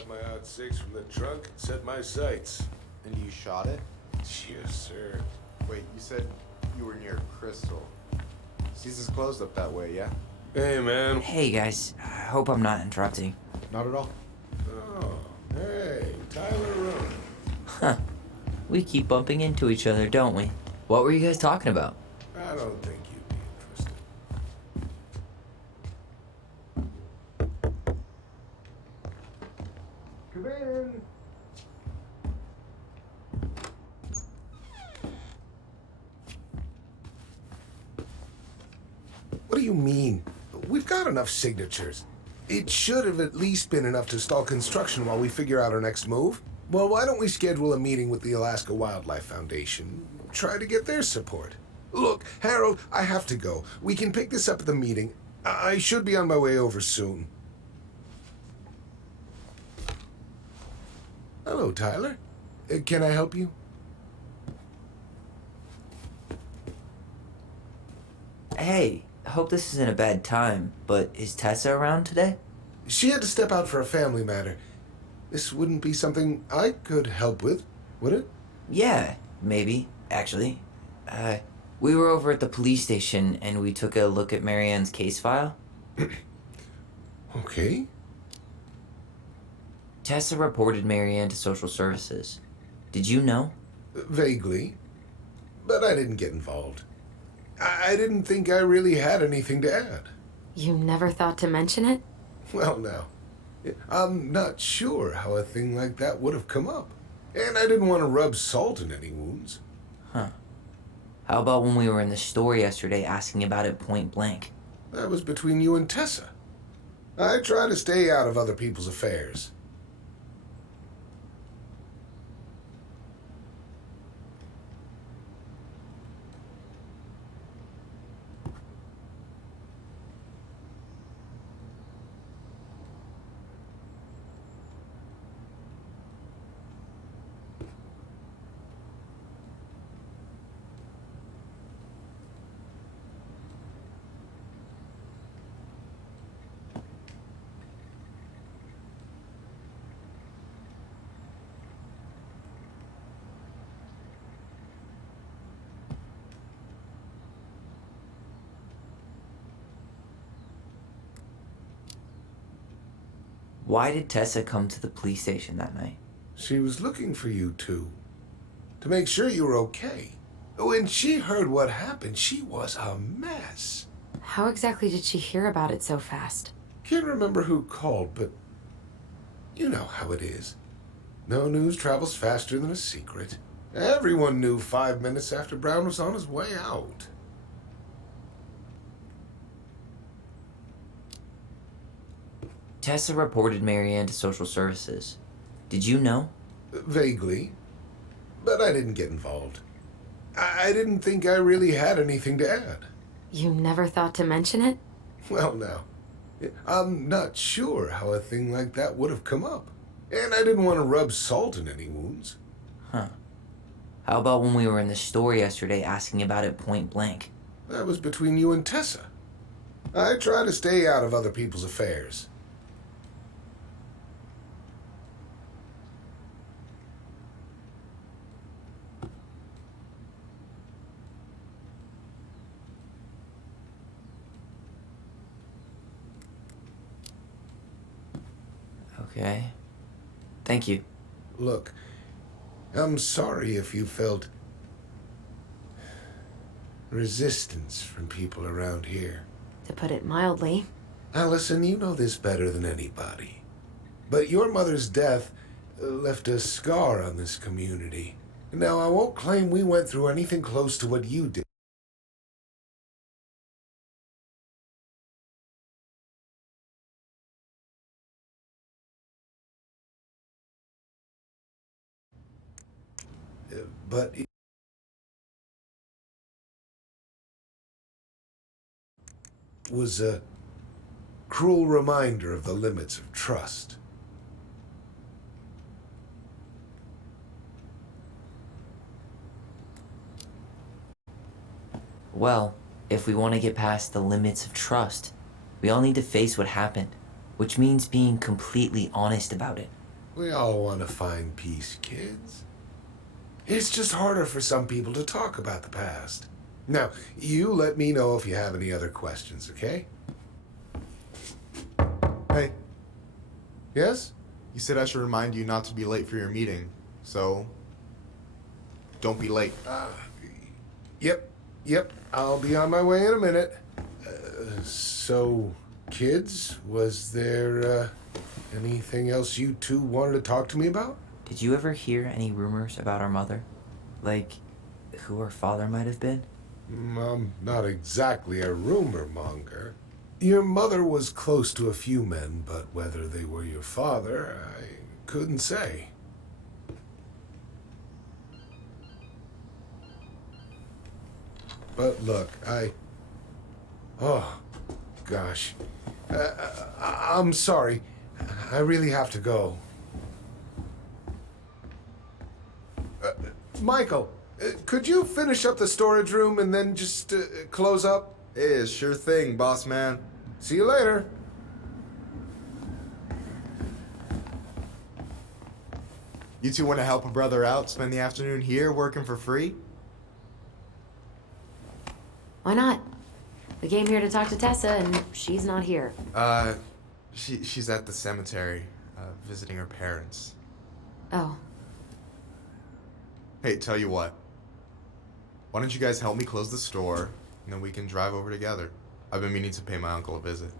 Got my odd six from the trunk, set my sights. And you shot it? Yes, sir. Wait, you said you were near Crystal. Season's closed up that way, yeah? Hey, man. Hey guys, I hope I'm not interrupting. Not at all. Oh, hey, Tyler Rowan. Huh. We keep bumping into each other, don't we? What were you guys talking about? I don't think you'd be interested. Come in. What do you mean? We've got enough signatures. It should have at least been enough to stall construction while we figure out our next move. Well, why don't we schedule a meeting with the Alaska Wildlife Foundation? Try to get their support. Look, Harold, I have to go. We can pick this up at the meeting. I should be on my way over soon. Hello, Tyler. Can I help you? Hey, I hope this isn't a bad time, but is Tessa around today? She had to step out for a family matter. This wouldn't be something I could help with, would it? Yeah, maybe, actually. We were over at the police station and we took a look at Marianne's case file. Okay. Tessa reported Marianne to social services. Did you know? Vaguely. But I didn't get involved. I didn't think I really had anything to add. You never thought to mention it? Well, now, I'm not sure how a thing like that would have come up. And I didn't want to rub salt in any wounds. Huh. How about when we were in the store yesterday asking about it point blank? That was between you and Tessa. I try to stay out of other people's affairs. Why did Tessa come to the police station that night? She was looking for you two. To make sure you were okay. When she heard what happened, she was a mess. How exactly did she hear about it so fast? Can't remember who called, but you know how it is. No news travels faster than a secret. Everyone knew 5 minutes after Brown was on his way out. Tessa reported Marianne to social services. Did you know? Vaguely. But I didn't get involved. I didn't think I really had anything to add. You never thought to mention it? Well, now, I'm not sure how a thing like that would have come up. And I didn't want to rub salt in any wounds. Huh. How about when we were in the store yesterday asking about it point blank? That was between you and Tessa. I try to stay out of other people's affairs. Okay. Thank you. Look, I'm sorry if you felt resistance from people around here. To put it mildly. Allison, you know this better than anybody. But your mother's death left a scar on this community. Now, I won't claim we went through anything close to what you did. But it was a cruel reminder of the limits of trust. Well, if we want to get past the limits of trust, we all need to face what happened, which means being completely honest about it. We all want to find peace, kids. It's just harder for some people to talk about the past. Now, you let me know if you have any other questions, okay? Hey, Yes? you said I should remind you not to be late for your meeting, so don't be late. Yep. I'll be on my way in a minute. So, kids, was there anything else you two wanted to talk to me about? Did you ever hear any rumors about our mother? Like, who her father might have been? I'm not exactly a rumor monger. Your mother was close to a few men, but whether they were your father, I couldn't say. But look, oh, gosh. I'm sorry. I really have to go. Michael, could you finish up the storage room and then just close up? Sure thing, boss man. See you later. You two want to help a brother out, spend the afternoon here working for free? Why not? We came here to talk to Tessa, and she's not here. She's at the cemetery, visiting her parents. Oh, Hey, tell you what. Why don't you guys help me close the store, and then we can drive over together? I've been meaning to pay my uncle a visit.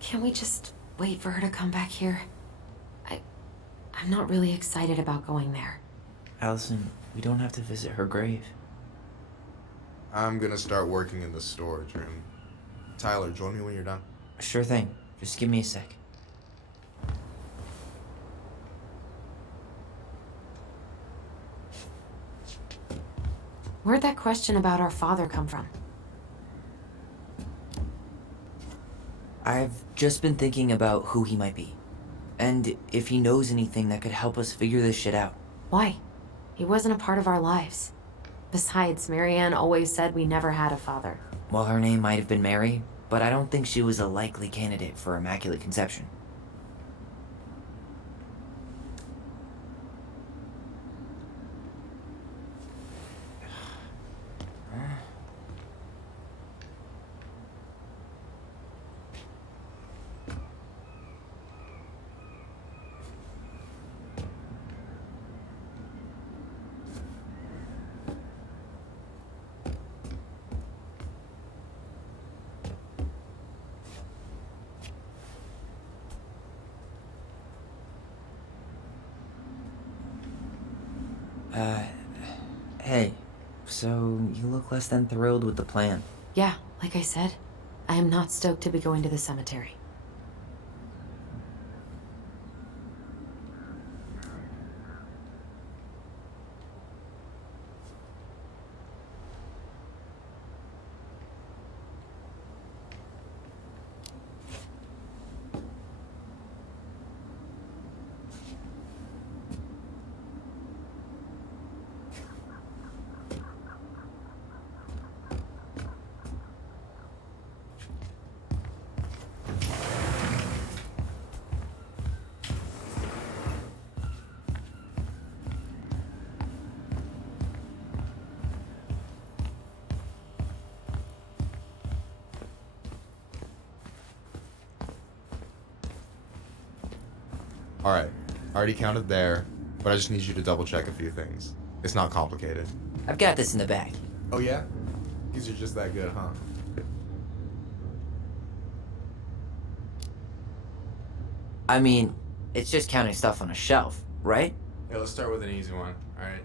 can't we just wait for her to come back here? I'm not really excited about going there. Allison, we don't have to visit her grave. I'm gonna start working in the storage room. Tyler, join me when you're done. Sure thing. Just give me a sec. Where'd that question about our father come from? I've just been thinking about who he might be. And if he knows anything that could help us figure this shit out. Why? He wasn't a part of our lives. Besides, Marianne always said we never had a father. Well, her name might have been Mary, but I don't think she was a likely candidate for Immaculate Conception. Hey, so you look less than thrilled with the plan. Yeah, like I said, I am not stoked to be going to the cemetery. Alright, I already counted there, but I just need you to double check a few things. It's not complicated. I've got this in the bag. Oh yeah? These are just that good, huh? I mean, it's just counting stuff on a shelf, right? Yeah, let's start with an easy one, alright?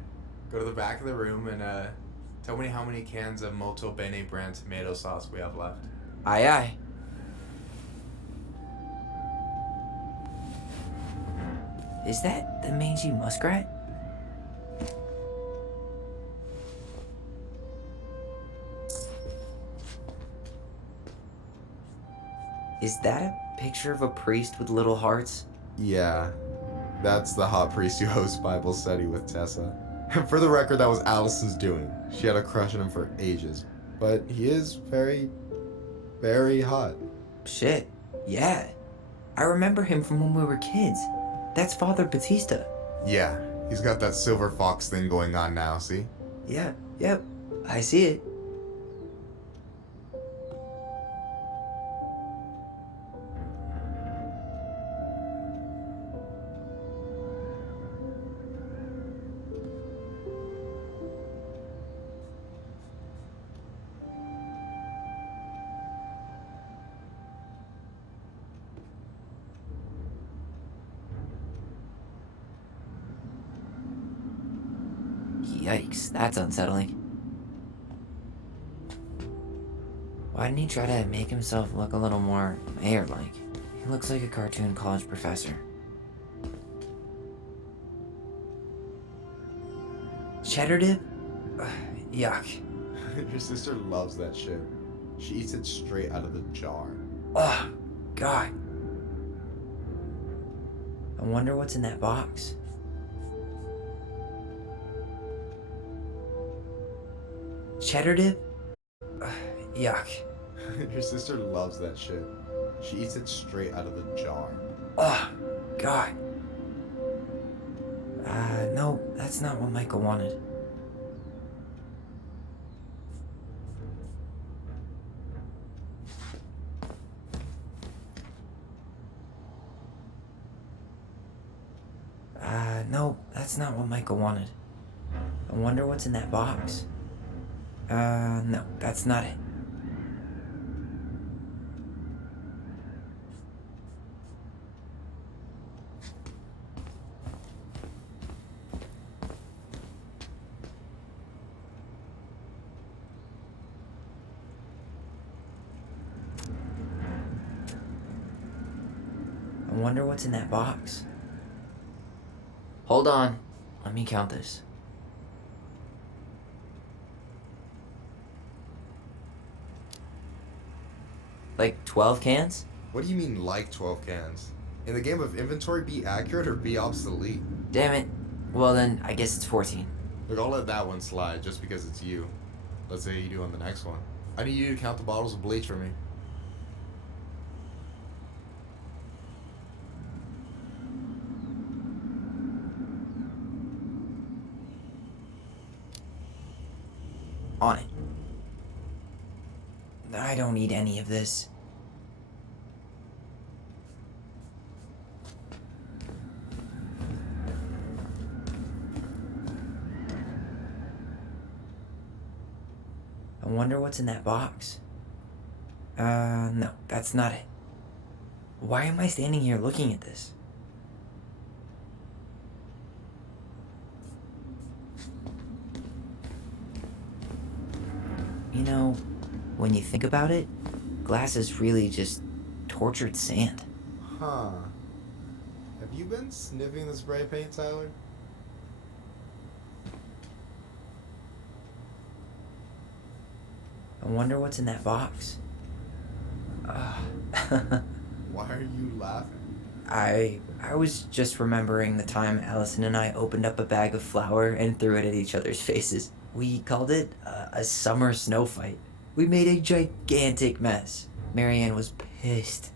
Go to the back of the room and tell me how many cans of Molto Bene brand tomato sauce we have left. Aye aye. Is that the mangy muskrat? Is that a picture of a priest with little hearts? Yeah, that's the hot priest who hosts Bible study with Tessa. For the record, that was Allison's doing. She had a crush on him for ages. But he is very, very hot. Shit, yeah. I remember him from when we were kids. That's Father Batista. Yeah, he's got that silver fox thing going on now, see? Yeah, yep, I see it. Yikes, that's unsettling. Why didn't he try to make himself look a little more mayor-like? He looks like a cartoon college professor. Cheddar dip? Ugh, yuck. Your sister loves that shit. She eats it straight out of the jar. Ugh, God. I wonder what's in that box. Cheddar dip? Ugh, yuck. Your sister loves that shit. She eats it straight out of the jar. Ugh, God. No, that's not what Michael wanted. No, that's not what Michael wanted. I wonder what's in that box. No, that's not it. I wonder what's in that box. Hold on. Let me count this. Like 12 cans? What do you mean, like 12 cans? In the game of inventory, be accurate or be obsolete. Damn it. Well then, I guess it's 14. Look, I'll let that one slide just because it's you. Let's say you do on the next one. I need you to count the bottles of bleach for me. On it. I don't need any of this. I wonder what's in that box. No, that's not it. Why am I standing here looking at this? You know, when you think about it, glass is really just tortured sand. Huh. Have you been sniffing the spray paint, Tyler? I wonder what's in that box. Why are you laughing? I was just remembering the time Allison and I opened up a bag of flour and threw it at each other's faces. We called it a summer snow fight. We made a gigantic mess. Marianne was pissed.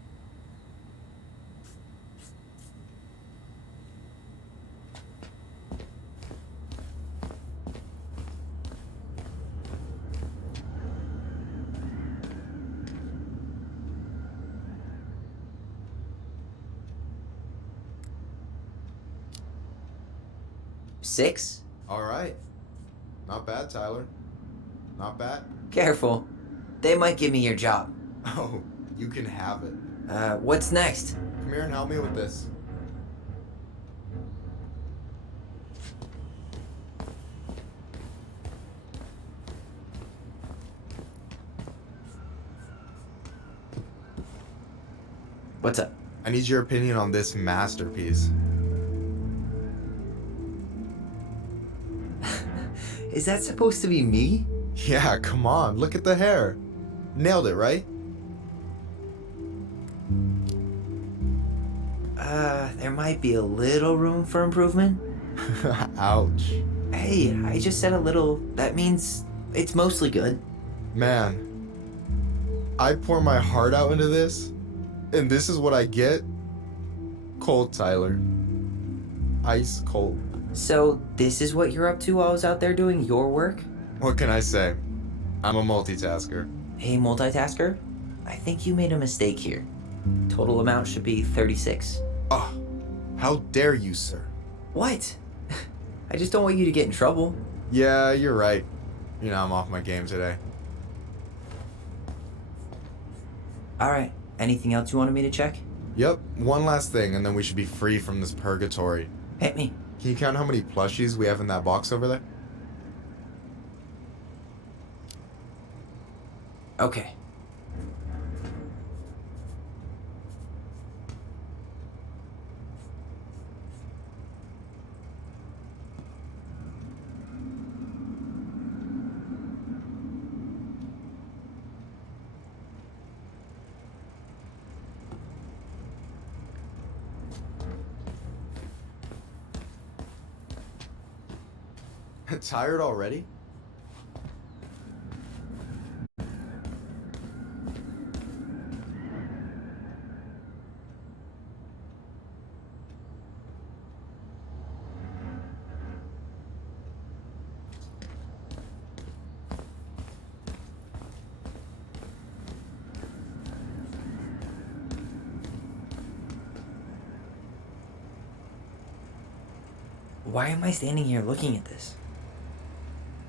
Six? Alright. Not bad, Tyler. Not bad. Careful. They might give me your job. Oh, you can have it. What's next? Come here and help me with this. What's up? I need your opinion on this masterpiece. Is that supposed to be me? Yeah, come on. Look at the hair. Nailed it, right? There might be a little room for improvement. Ouch. Hey, I just said a little. That means it's mostly good. Man, I pour my heart out into this, and this is what I get? Cold, Tyler. Ice cold. So, this is what you're up to while I was out there doing your work? What can I say? I'm a multitasker. Hey, multitasker? I think you made a mistake here. Total amount should be 36. Oh, how dare you, sir? What? I just don't want you to get in trouble. Yeah, you're right. You know, I'm off my game today. Alright, anything else you wanted me to check? Yep, one last thing, and then we should be free from this purgatory. Hit me. Can you count how many plushies we have in that box over there? Okay. Tired already? Why am I standing here looking at this?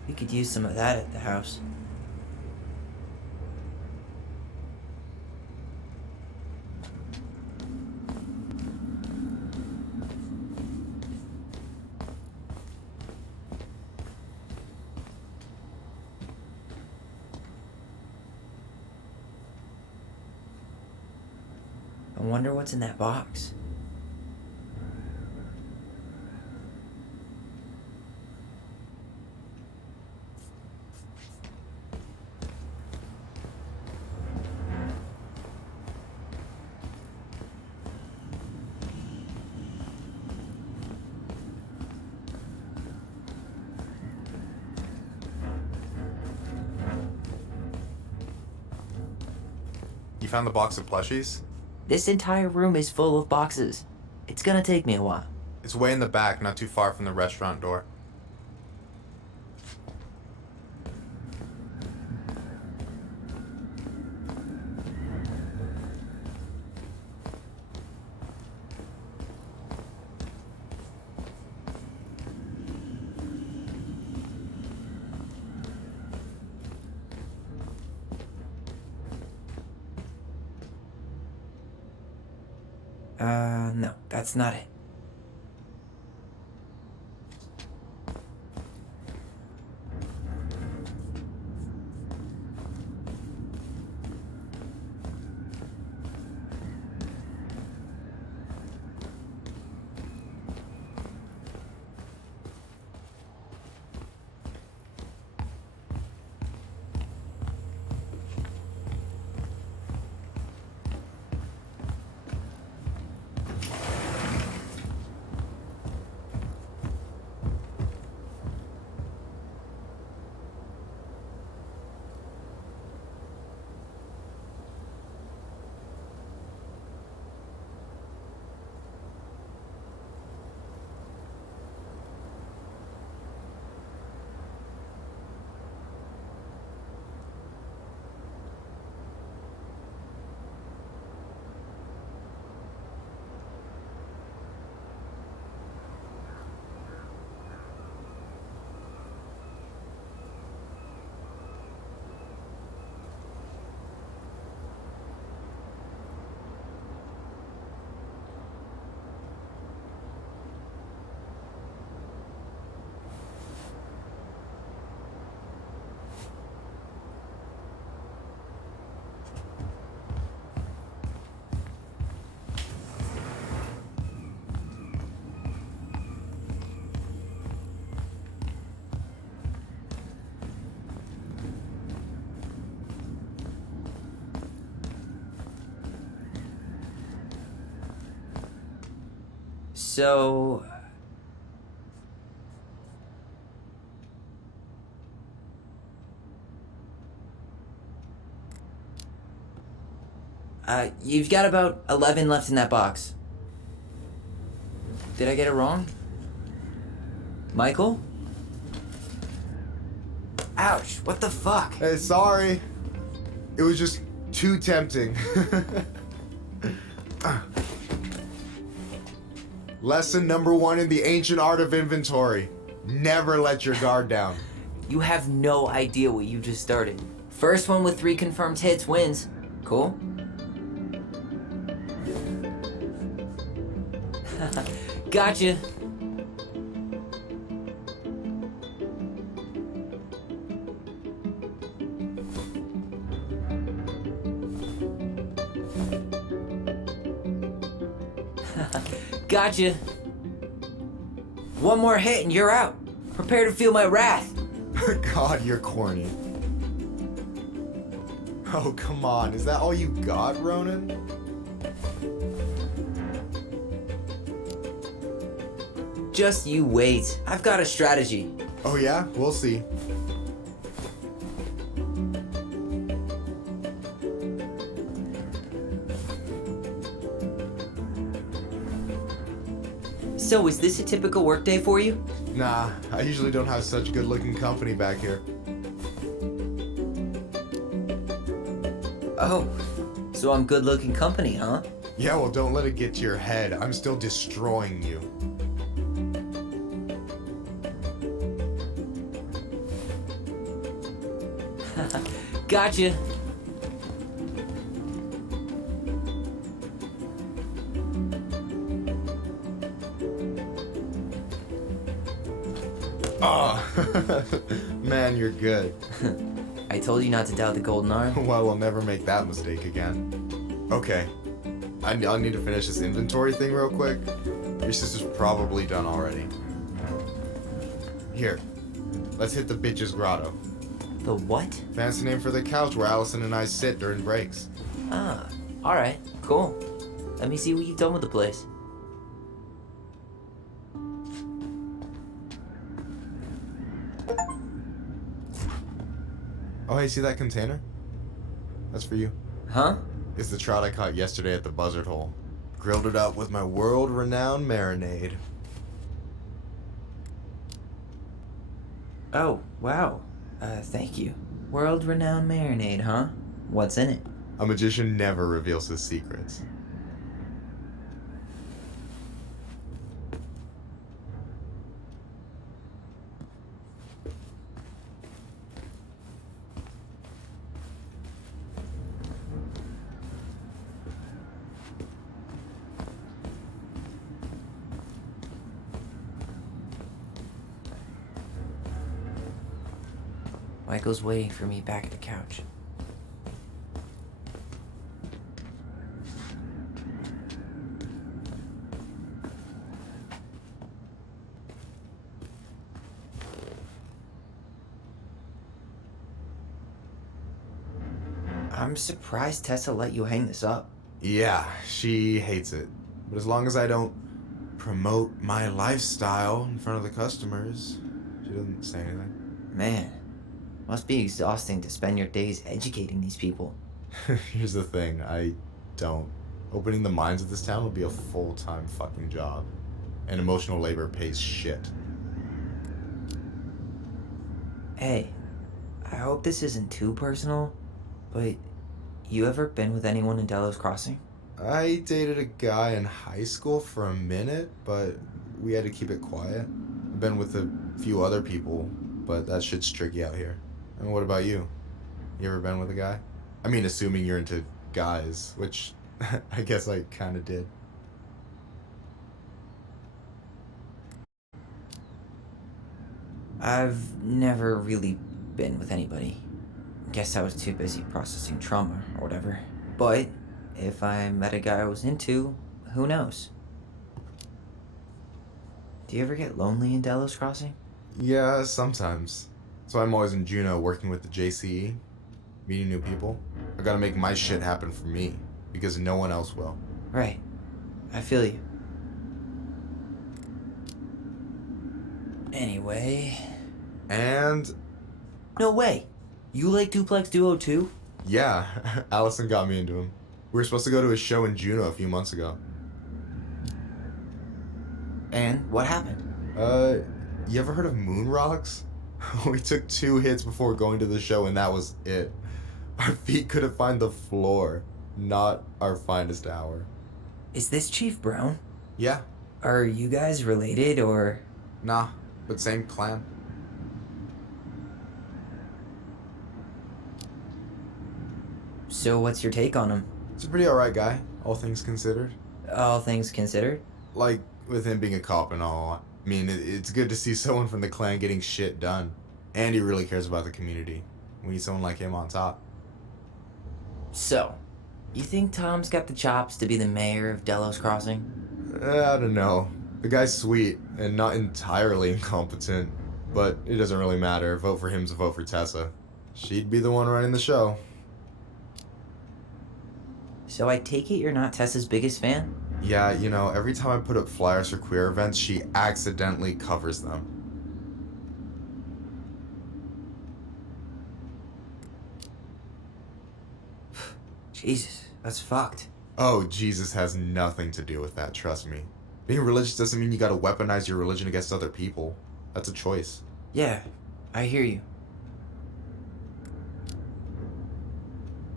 We could use some of that at the house. I wonder what's in that box. You found the box of plushies? This entire room is full of boxes. It's gonna take me a while. It's way in the back, not too far from the restaurant door. No, that's not it. So... you've got about 11 left in that box. Did I get it wrong? Michael? Ouch, what the fuck? Hey, sorry. It was just too tempting. Lesson number 1 in the ancient art of inventory. Never let your guard down. You have no idea what you just started. First one with 3 confirmed hits wins. Cool? Gotcha. Gotcha. One more hit and you're out. Prepare to feel my wrath. God, you're corny. Oh, come on. Is that all you got, Ronan? Just you wait. I've got a strategy. Oh yeah? We'll see. So, is this a typical workday for you? Nah, I usually don't have such good-looking company back here. Oh, so I'm good-looking company, huh? Yeah, well, don't let it get to your head. I'm still destroying you. Gotcha. Oh, man, you're good. I told you not to doubt the golden arm. Well, we'll never make that mistake again. Okay, I'll need to finish this inventory thing real quick. Your sister's probably done already. Here, let's hit the bitch's grotto. The what? Fancy name for the couch where Allison and I sit during breaks. Ah, alright, cool. Let me see what you've done with the place. Oh, hey, see that container? That's for you. Huh? It's the trout I caught yesterday at the buzzard hole. Grilled it up with my world-renowned marinade. Oh, wow. Thank you. World-renowned marinade, huh? What's in it? A magician never reveals his secrets. Michael's waiting for me back at the couch. I'm surprised Tessa let you hang this up. Yeah, she hates it. But as long as I don't promote my lifestyle in front of the customers, she doesn't say anything. Man, must be exhausting to spend your days educating these people. Here's the thing, I don't. Opening the mines of this town will be a full-time fucking job. And emotional labor pays shit. Hey, I hope this isn't too personal, but you ever been with anyone in Delos Crossing? I dated a guy in high school for a minute, but we had to keep it quiet. I've been with a few other people, but that shit's tricky out here. And what about you? You ever been with a guy? I mean, assuming you're into guys, which I guess I kind of did. I've never really been with anybody. Guess I was too busy processing trauma or whatever. But if I met a guy I was into, who knows? Do you ever get lonely in Delos Crossing? Yeah, sometimes. So I'm always in Juneau working with the JCE, meeting new people. I gotta make my shit happen for me, because no one else will. Right. I feel you. Anyway... And... No way! You like Duplex Duo too? yeah, Allison got me into him. We were supposed to go to a show in Juneau a few months ago. And what happened? You ever heard of moon rocks? We took 2 hits before going to the show and that was it. Our feet couldn't find the floor. Not our finest hour. Is this Chief Brown? Yeah, Are you guys related or... nah, but same clan. So what's your take on him? He's a pretty alright guy, all things considered. All things considered? Like, with him being a cop and all, I mean, it's good to see someone from the clan getting shit done. And he really cares about the community. We need someone like him on top. So, you think Tom's got the chops to be the mayor of Delos Crossing? I don't know. The guy's sweet and not entirely incompetent. But it doesn't really matter. A vote for him's a vote for Tessa. She'd be the one running the show. So I take it you're not Tessa's biggest fan? Yeah, you know, every time I put up flyers for queer events, she accidentally covers them. Jesus, that's fucked. Oh, Jesus has nothing to do with that, trust me. Being religious doesn't mean you gotta weaponize your religion against other people. That's a choice. Yeah, I hear you.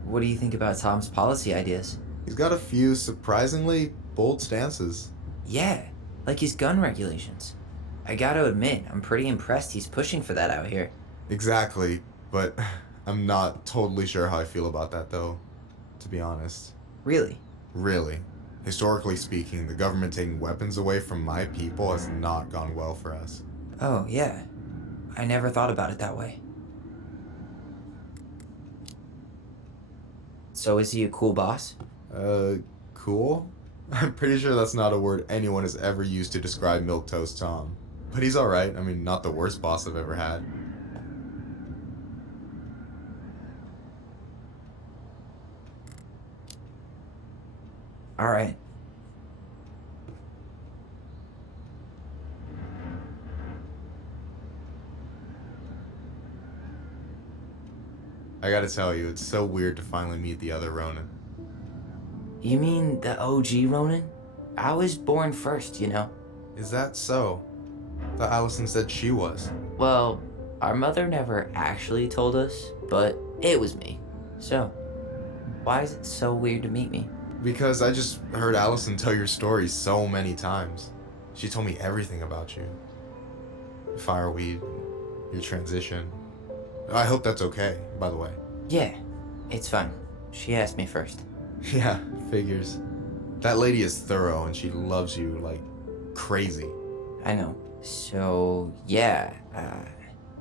What do you think about Tom's policy ideas? He's got a few surprisingly bold stances. Yeah, like his gun regulations. I gotta admit, I'm pretty impressed he's pushing for that out here. Exactly, but I'm not totally sure how I feel about that though, to be honest. Really? Really. Historically speaking, the government taking weapons away from my people has not gone well for us. Oh, yeah. I never thought about it that way. So is he a cool boss? Cool? I'm pretty sure that's not a word anyone has ever used to describe Milquetoast Tom. But he's alright. I mean, not the worst boss I've ever had. Alright. I gotta tell you, it's so weird to finally meet the other Ronin. You mean the OG Ronin? I was born first, you know. Is that so? Thought Allison said she was. Well, our mother never actually told us, but it was me. So, why is it so weird to meet me? Because I just heard Allison tell your story so many times. She told me everything about you. Fireweed, your transition. I hope that's okay, by the way. Yeah, it's fine. She asked me first. Yeah, figures. That lady is thorough and she loves you like crazy. I know. So, yeah,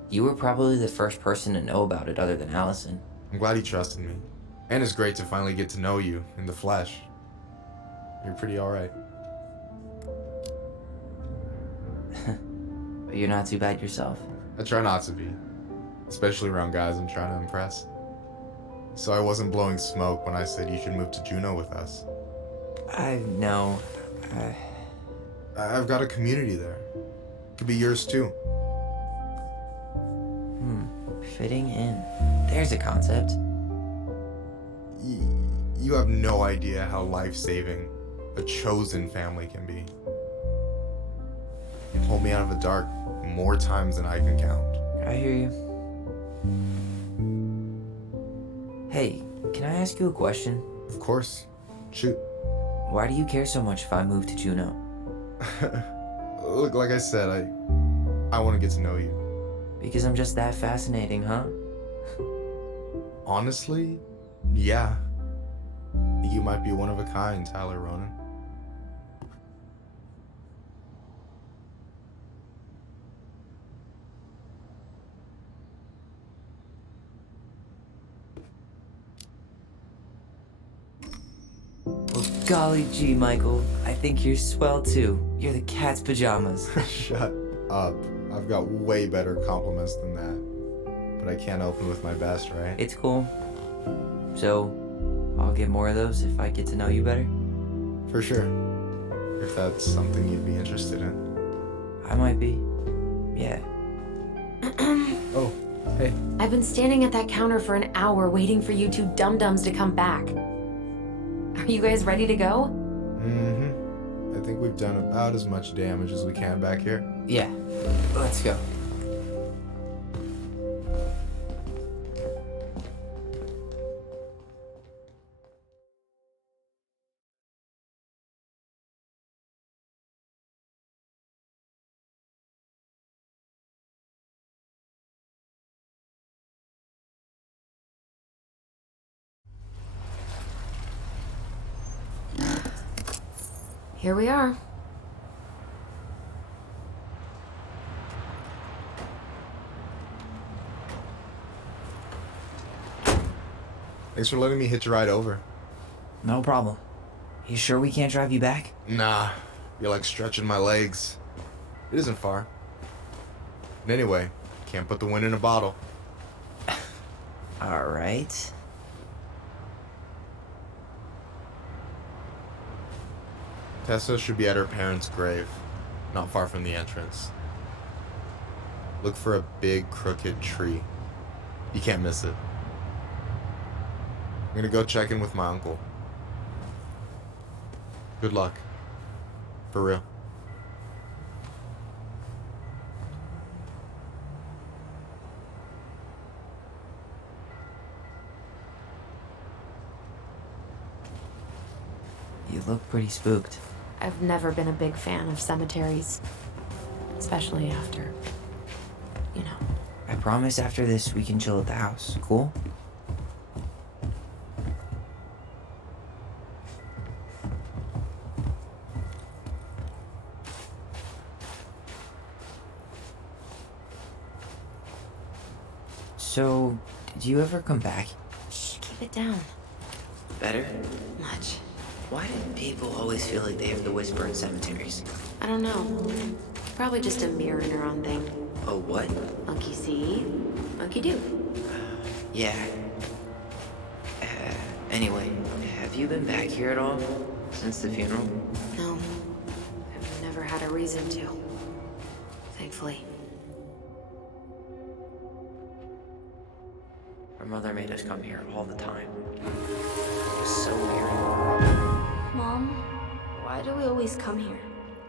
you were probably the first person to know about it other than Allison. I'm glad he trusted me. And it's great to finally get to know you in the flesh. You're pretty alright. But you're not too bad yourself. I try not to be. Especially around guys I'm trying to impress. So I wasn't blowing smoke when I said you should move to Juneau with us. I know. I've got a community there. Could be yours too. Fitting in. There's a concept. You have no idea how life-saving a chosen family can be. You pulled me out of the dark more times than I can count. I hear you. Hey, can I ask you a question? Of course. Shoot. Why do you care so much if I move to Juneau? Look, like I said, I want to get to know you. Because I'm just that fascinating, huh? Honestly, yeah. You might be one of a kind, Tyler Ronan. Well, golly gee, Michael. I think you're swell too. You're the cat's pajamas. Shut up. I've got way better compliments than that. But I can't open with my best, right? It's cool. So, I'll get more of those if I get to know you better. For sure. If that's something you'd be interested in. I might be. Yeah. Oh, hey. I've been standing at that counter for an hour waiting for you two dum-dums to come back. Are you guys ready to go? Mm-hmm. I think we've done about as much damage as we can back here. Yeah, let's go. Here we are. Thanks for letting me hitch a ride over. No problem. You sure we can't drive you back? Nah, you're like stretching my legs. It isn't far. And anyway, can't put the wind in a bottle. Alright. Tessa should be at her parents' grave, not far from the entrance. Look for a big crooked tree. You can't miss it. I'm gonna go check in with my uncle. Good luck. For real. You look pretty spooked. I've never been a big fan of cemeteries. Especially after, you know. I promise after this we can chill at the house. Cool? So, did you ever come back? Shh, keep it down. Better? Much. Why do people always feel like they have to whisper in cemeteries? I don't know. Probably just a mirror neuron thing. A what? Monkey see, monkey do. Yeah. Anyway, have you been back here at all? Since the funeral? No. I've never had a reason to. Thankfully. Our mother made us come here all the time. It was so weird. Mom, why do we always come here?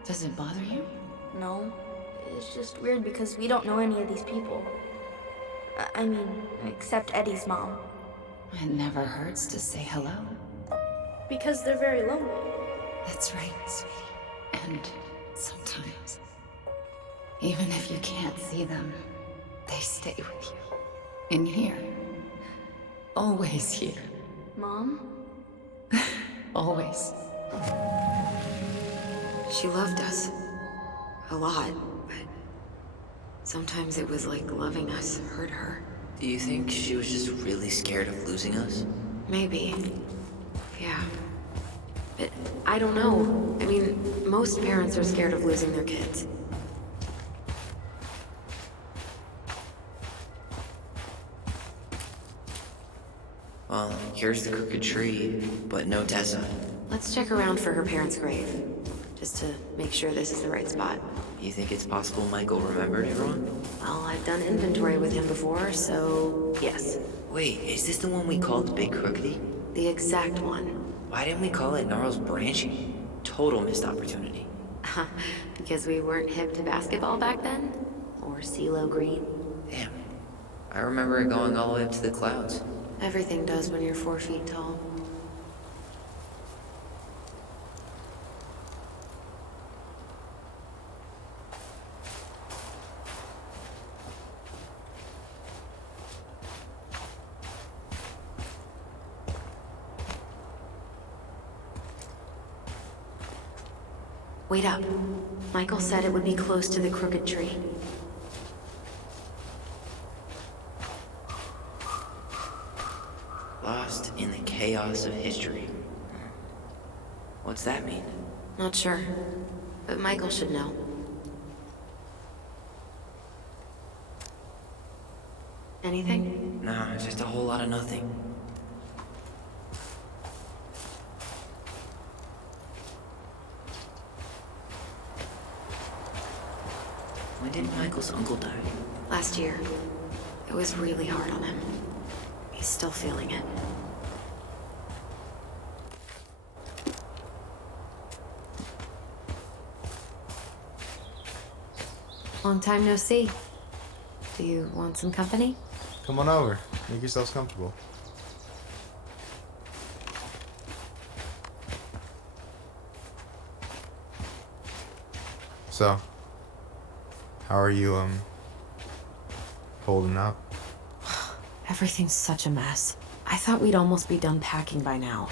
Does it bother you? No, it's just weird because we don't know any of these people. I mean, except Eddie's mom. It never hurts to say hello. Because they're very lonely. That's right, sweetie. And sometimes, even if you can't see them, they stay with you. In here. Always here. Mom? Always. She loved us. A lot, but sometimes it was like loving us hurt her. Do you think she was just really scared of losing us? Maybe. Yeah. But I don't know. I mean, most parents are scared of losing their kids. Well, here's the crooked tree, but no Tessa. Let's check around for her parents' grave, just to make sure this is the right spot. You think it's possible Michael remembered it wrong? Well, I've done inventory with him before, so yes. Wait, is this the one we called Big Crookedy? The exact one. Why didn't we call it Gnarls Branching? Total missed opportunity. Because we weren't hip to basketball back then? Or CeeLo Green? Damn. I remember it going all the way up to the clouds. Everything does when you're 4 feet tall. Wait up. Michael said it would be close to the crooked tree. Lost in the chaos of history. What's that mean? Not sure. But Michael should know. Anything? Nah, just a whole lot of nothing. When did Michael's uncle die? Last year. It was really hard on him. He's still feeling it. Long time no see. Do you want some company? Come on over. Make yourselves comfortable. So, how are you, holding up? Everything's such a mess. I thought we'd almost be done packing by now.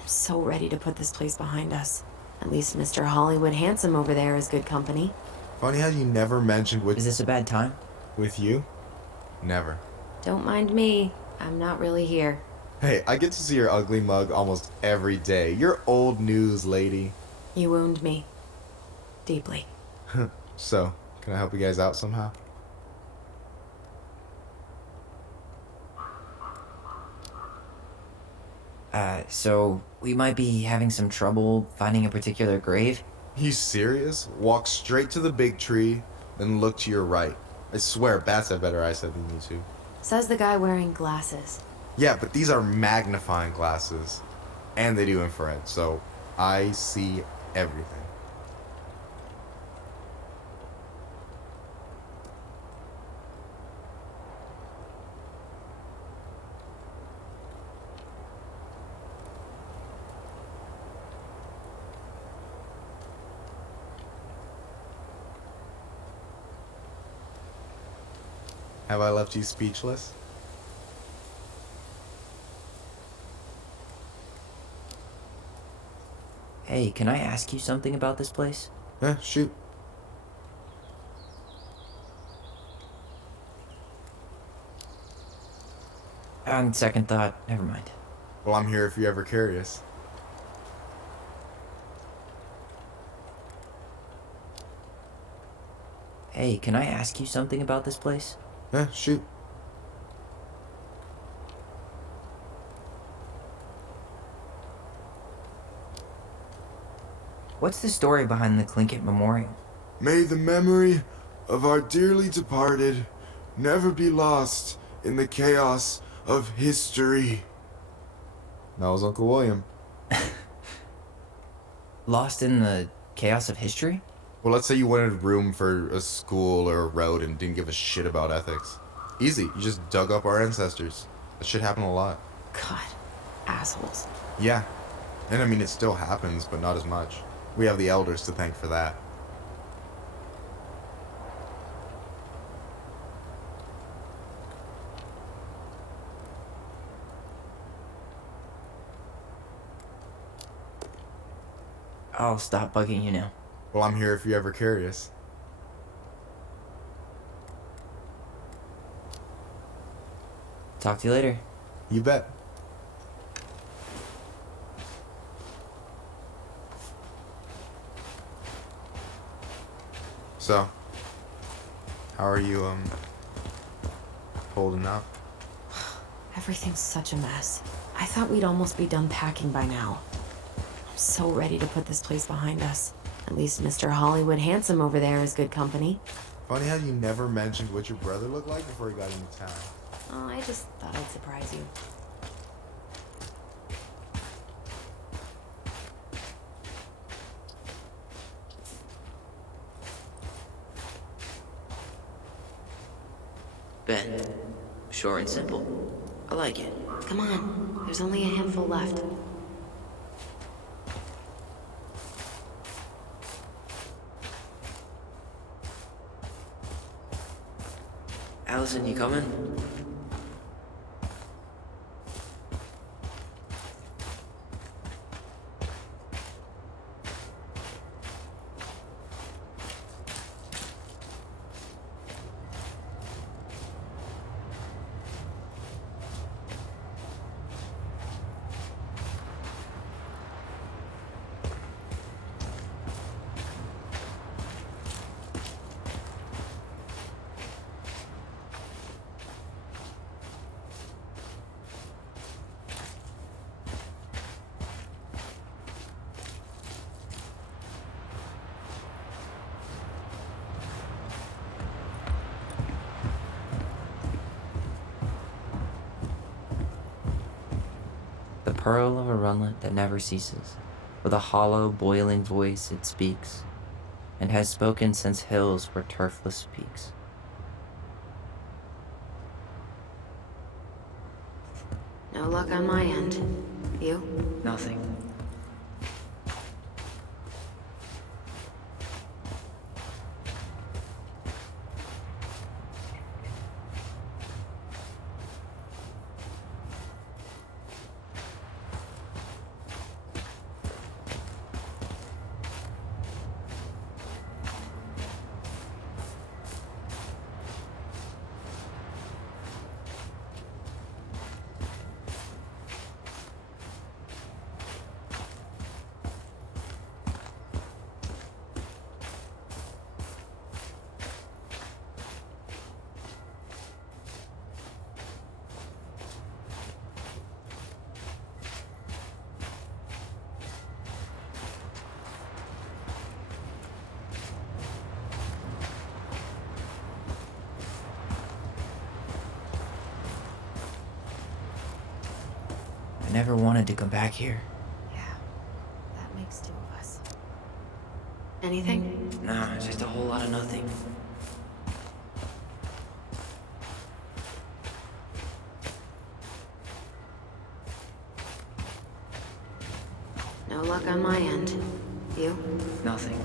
I'm so ready to put this place behind us. At least Mr. Hollywood Handsome over there is good company. Funny how you never mentioned Is this a bad time? with you? Never. Don't mind me. I'm not really here. Hey, I get to see your ugly mug almost every day. You're old news, lady. You wound me. Deeply. So, can I help you guys out somehow? So we might be having some trouble finding a particular grave? You serious? Walk straight to the big tree, then look to your right. I swear, bats have better eyesight than you two. Says the guy wearing glasses. Yeah, but these are magnifying glasses. And they do infrared, so I see everything. Have I left you speechless? Hey, can I ask you something about this place? Shoot. On second thought, never mind. Well, I'm here if you're ever curious. Hey, can I ask you something about this place? Shoot. What's the story behind the Tlingit Memorial? May the memory of our dearly departed never be lost in the chaos of history. That was Uncle William. Lost in the chaos of history? Well, let's say you wanted room for a school or a road and didn't give a shit about ethics. Easy. You just dug up our ancestors. That shit happened a lot. God. Assholes. Yeah. And I mean, it still happens, but not as much. We have the elders to thank for that. I'll stop bugging you now. Well, I'm here if you're ever curious. Talk to you later. You bet. So, how are you, holding up? Everything's such a mess. I thought we'd almost be done packing by now. I'm so ready to put this place behind us. At least Mr. Hollywood Handsome over there is good company. Funny how you never mentioned what your brother looked like before he got into town. Oh, I just thought I'd surprise you. Ben. Short and simple. I like it. Come on, there's only a handful left. Allison, you coming? The pearl of a runlet that never ceases. With a hollow, boiling voice it speaks. and has spoken since hills were turfless peaks. No luck on my end. You? Nothing. I never wanted to come back here. Yeah, that makes two of us. Anything? Nah, just a whole lot of nothing. No luck on my end. You? Nothing.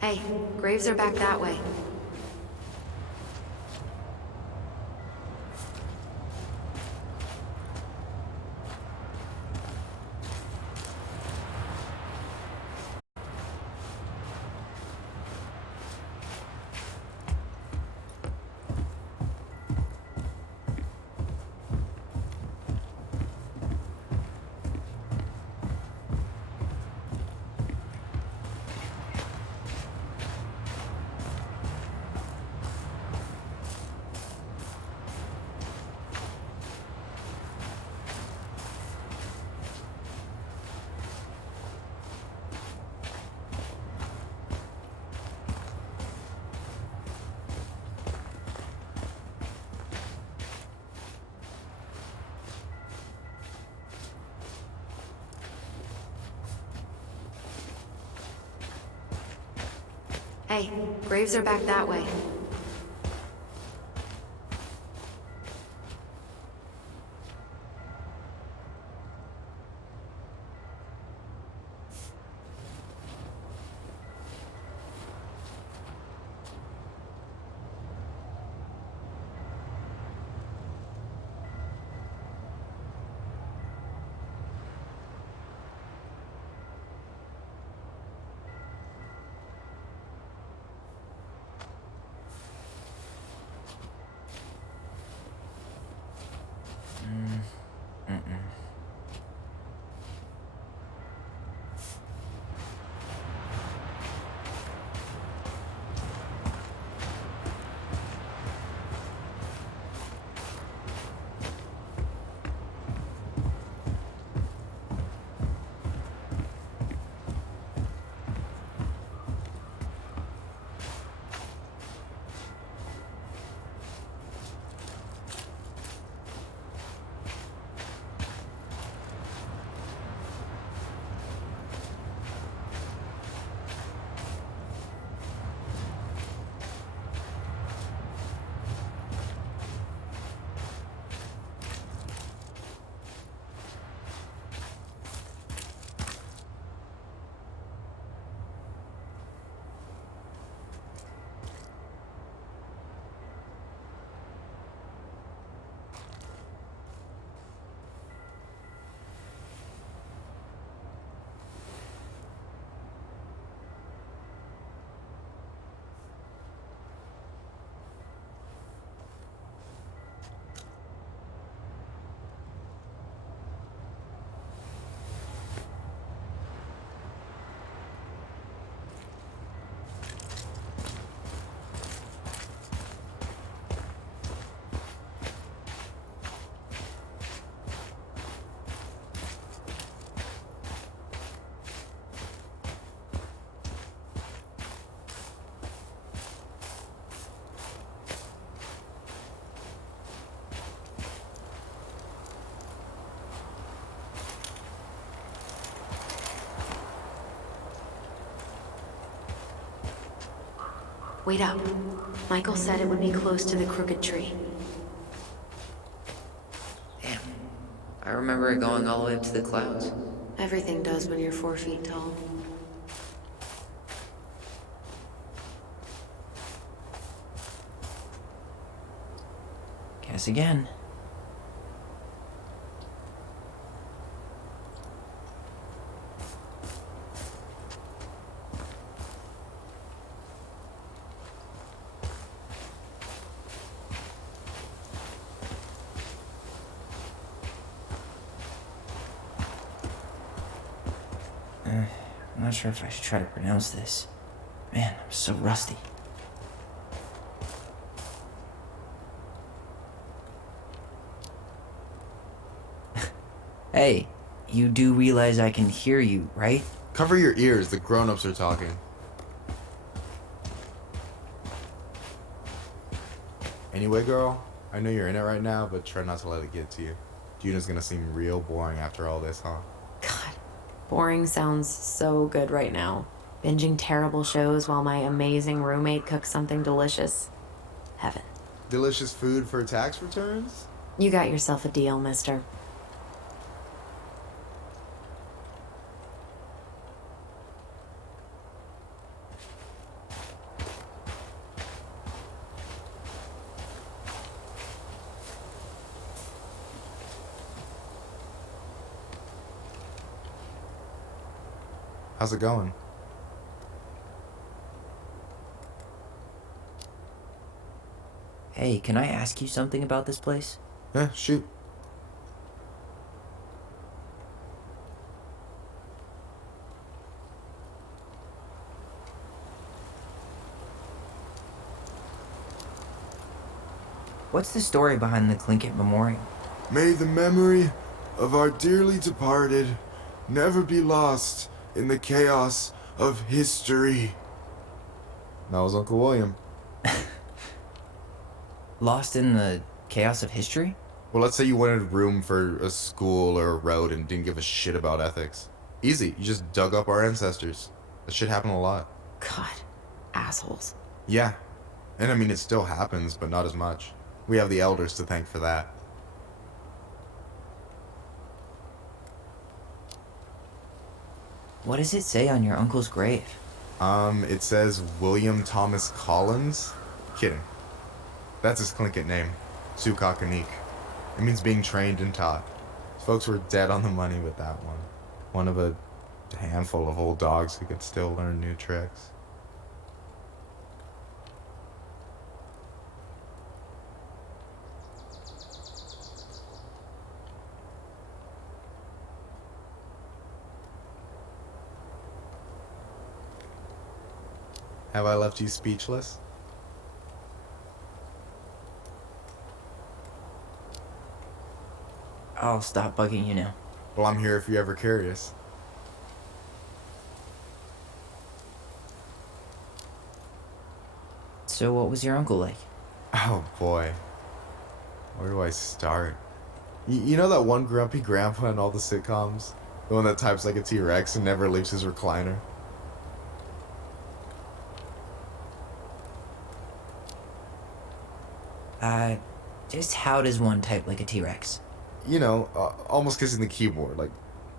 Hey, graves are back that way. Hey, graves are back that way. Wait up. Michael said it would be close to the crooked tree. Damn. I remember it going all the way up to the clouds. Everything does when you're 4 feet tall. Guess again. I'm not sure if I should try to pronounce this. Man, I'm so rusty. Hey, you do realize I can hear you, right? Cover your ears, the grown-ups are talking. Anyway, girl, I know you're in it right now, but try not to let it get to you. Juna's gonna seem real boring after all this, huh? God, boring sounds so good right now. Binging terrible shows while my amazing roommate cooks something delicious. Heaven. Delicious food for tax returns? You got yourself a deal, mister. How's it going? Hey, can I ask you something about this place? Yeah, shoot. What's the story behind the Tlingit Memorial? May the memory of our dearly departed never be lost in the chaos of history. That was Uncle William. Lost in the chaos of history? Well, let's say you wanted room for a school or a road and didn't give a shit about ethics. Easy, you just dug up our ancestors. That shit happened a lot. God, assholes. Yeah, and I mean, it still happens, but not as much. We have the elders to thank for that. What does it say on your uncle's grave? It says William Thomas Collins? Kidding. That's his Tlingit name, Sukakanik. It means being trained and taught. Folks were dead on the money with that one. One of a handful of old dogs who could still learn new tricks. Have I left you speechless? I'll stop bugging you now. Well, I'm here if you're ever curious. So what was your uncle like? Oh boy. Where do I start? You know that one grumpy grandpa in all the sitcoms? The one that types like a T-Rex and never leaves his recliner? Just how does one type like a T-Rex? You know, almost kissing the keyboard. Like,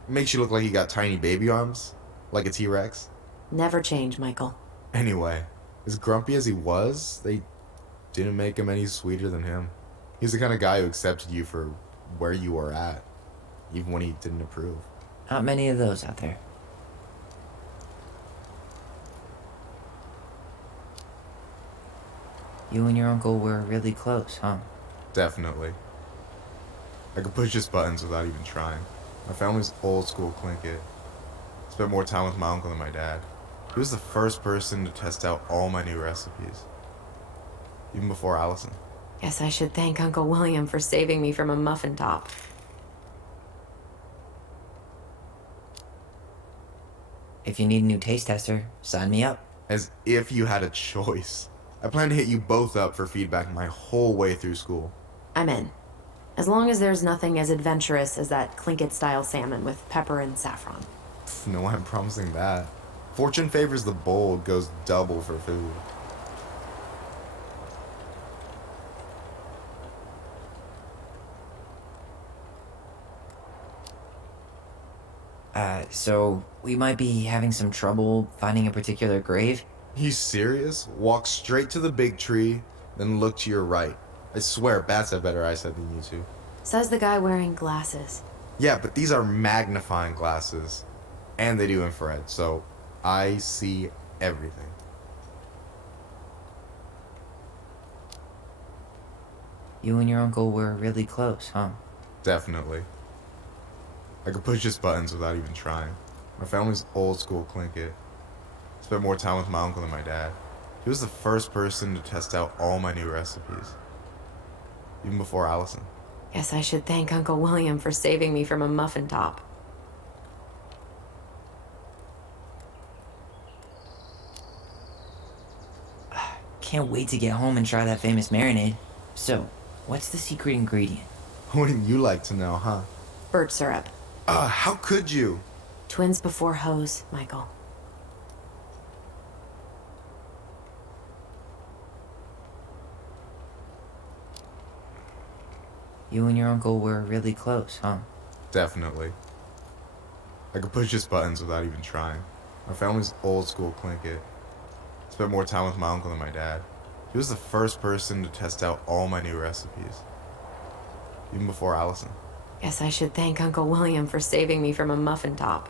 makes you look like you got tiny baby arms. Like a T-Rex. Never change, Michael. Anyway, as grumpy as he was, they didn't make him any sweeter than him. He's the kind of guy who accepted you for where you were at, even when he didn't approve. Not many of those out there. You and your uncle were really close, huh? Definitely. I could push his buttons without even trying. My family's old school Tlingit. Spent more time with my uncle than my dad. He was the first person to test out all my new recipes. Even before Allison. Guess I should thank Uncle William for saving me from a muffin top. If you need a new taste tester, sign me up. As if you had a choice. I plan to hit you both up for feedback my whole way through school. I'm in. As long as there's nothing as adventurous as that Tlingit-style salmon with pepper and saffron. No, I'm promising that. Fortune favors the bold goes double for food. So we might be having some trouble finding a particular grave. You serious? Walk straight to the big tree, then look to your right. I swear, bats have better eyesight than you two. Says the guy wearing glasses. Yeah, but these are magnifying glasses. And they do infrared, so I see everything. You and your uncle were really close, huh? Definitely. I could push his buttons without even trying. My family's old school Clinkit. Spent more time with my uncle than my dad. He was the first person to test out all my new recipes. Even before Allison. Guess I should thank Uncle William for saving me from a muffin top. Can't wait to get home and try that famous marinade. So, what's the secret ingredient? Wouldn't you like to know, huh? Birch syrup. How could you? Twins before hoes, Michael. You and your uncle were really close, huh? Definitely. I could push his buttons without even trying. My family's old school Clinkit. Spent more time with my uncle than my dad. He was the first person to test out all my new recipes. Even before Allison. Guess I should thank Uncle William for saving me from a muffin top.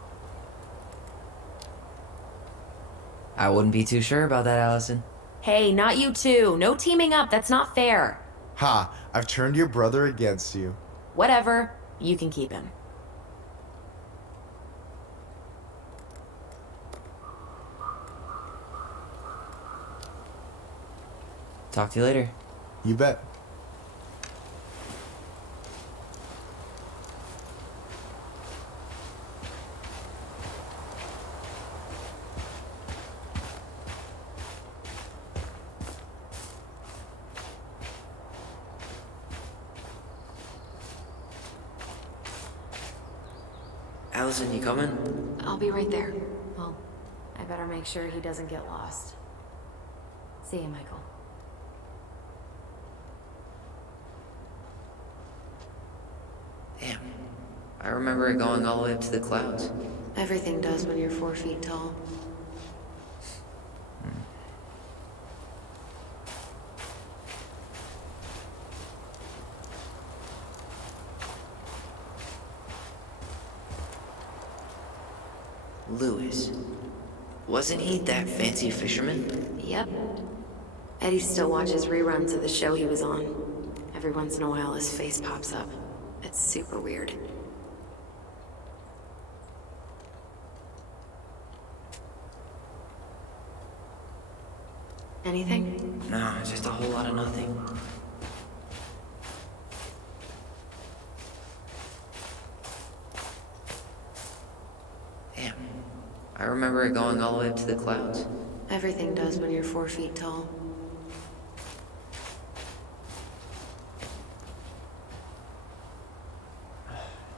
I wouldn't be too sure about that, Allison. Hey, not you two. No teaming up. That's not fair. Ha! I've turned your brother against you. Whatever. You can keep him. Talk to you later. You bet. Allison, you coming? I'll be right there. Well, I better make sure he doesn't get lost. See you, Michael. Damn. I remember it going all the way up to the clouds. Everything does when you're 4 feet tall. Lewis. Wasn't he that fancy fisherman? Yep. Eddie still watches reruns of the show he was on. Every once in a while his face pops up. It's super weird. Anything? Nah, just a whole lot of nothing. Damn. I remember it going all the way up to the clouds. Everything does when you're 4 feet tall.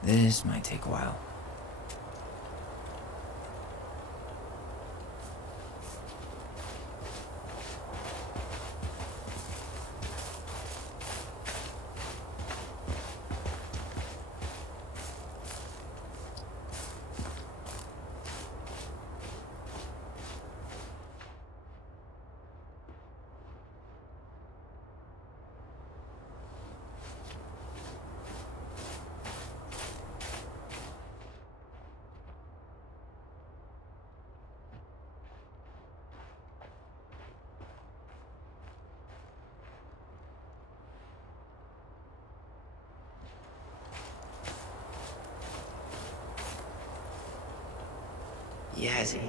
This might take a while. Yazzie.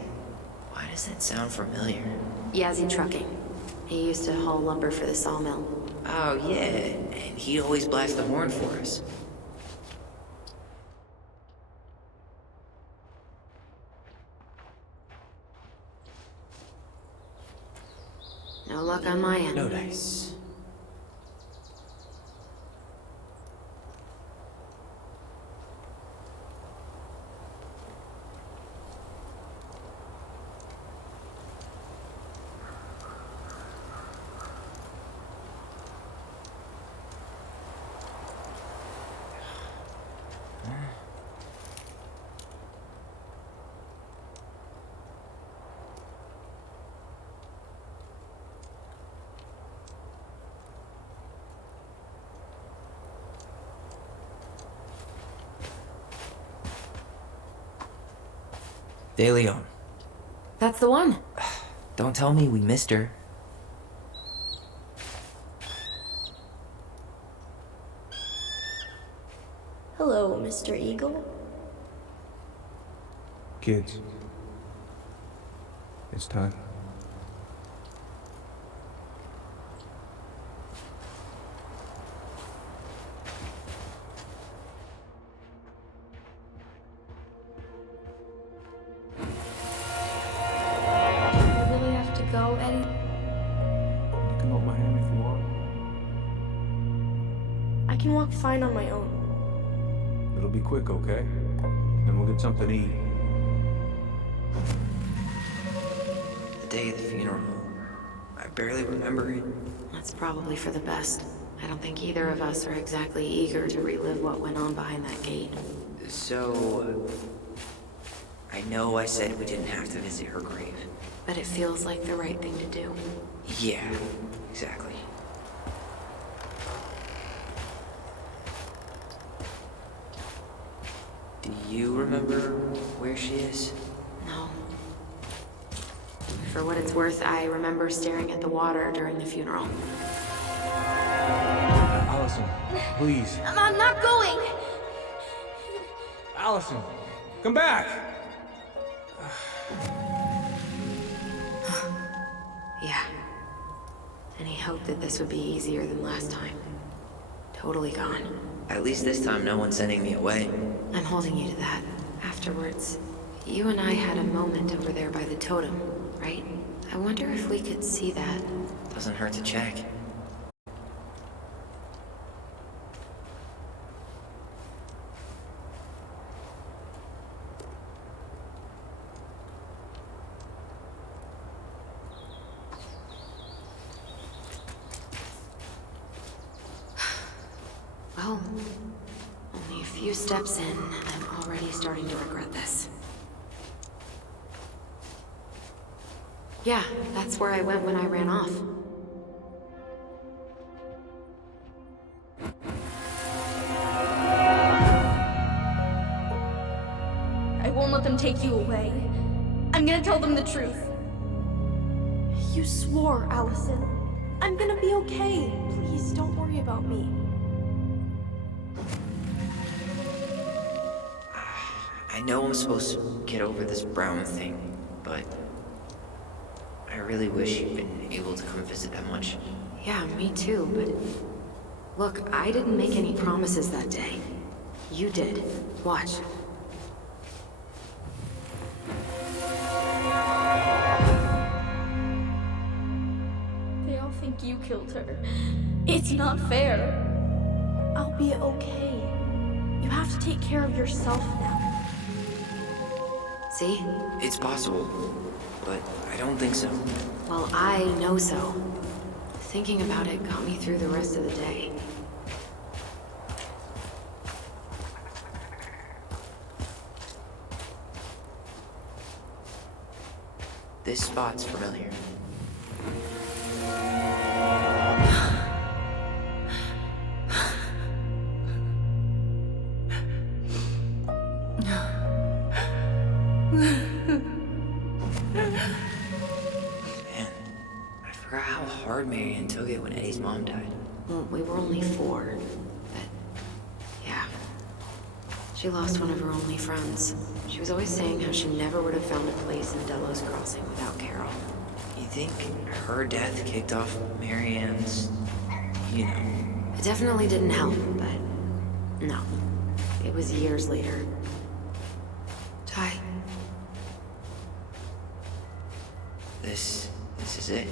Why does that sound familiar? Yazzie Trucking. He used to haul lumber for the sawmill. Oh, yeah. And he'd always blast the horn for us. No luck on my end. No dice. De Leon. That's the one. Don't tell me we missed her. Hello, Mr. Eagle. Kids, it's time. I really have to go, Eddie. You can hold my hand if you want. I can walk fine on my own. It'll be quick, okay? Then we'll get something to eat. The day of the funeral. I barely remember it. That's probably for the best. I don't think either of us are exactly eager to relive what went on behind that gate. So, I know I said we didn't have to visit her grave. But it feels like the right thing to do. Yeah, exactly. Do you remember where she is? No. For what it's worth, I remember staring at the water during the funeral. Allison, please. I'm not going! Allison, come back! Yeah. Any hope that this would be easier than last time? Totally gone. At least this time no one's sending me away. I'm holding you to that. Afterwards, you and I had a moment over there by the totem, right? I wonder if we could see that. Doesn't hurt to check. Well, only a few steps in, and I'm already starting to regret this. Yeah, that's where I went when I ran off. I won't let them take you away. I'm gonna tell them the truth. You swore, Allison. I'm gonna be okay. Please, don't worry about me. I know I'm supposed to get over this Brown thing, but I really wish you'd been able to come visit that much. Yeah, me too, but... Look, I didn't make any promises that day. You did. Watch. They all think you killed her. It's not fair. I'll be okay. You have to take care of yourself now. See? It's possible, but I don't think so. Well, I know so. Thinking about it got me through the rest of the day. This spot's familiar. Man, I forgot how hard Marianne took it when Eddie's mom died. Well, we were only 4. But, yeah. She lost one of her only friends. She was always saying how she never would have found a place in Delos Crossing without Carol. You think her death kicked off Marianne's, you know... It definitely didn't help, but no. It was years later. Ty. This is it.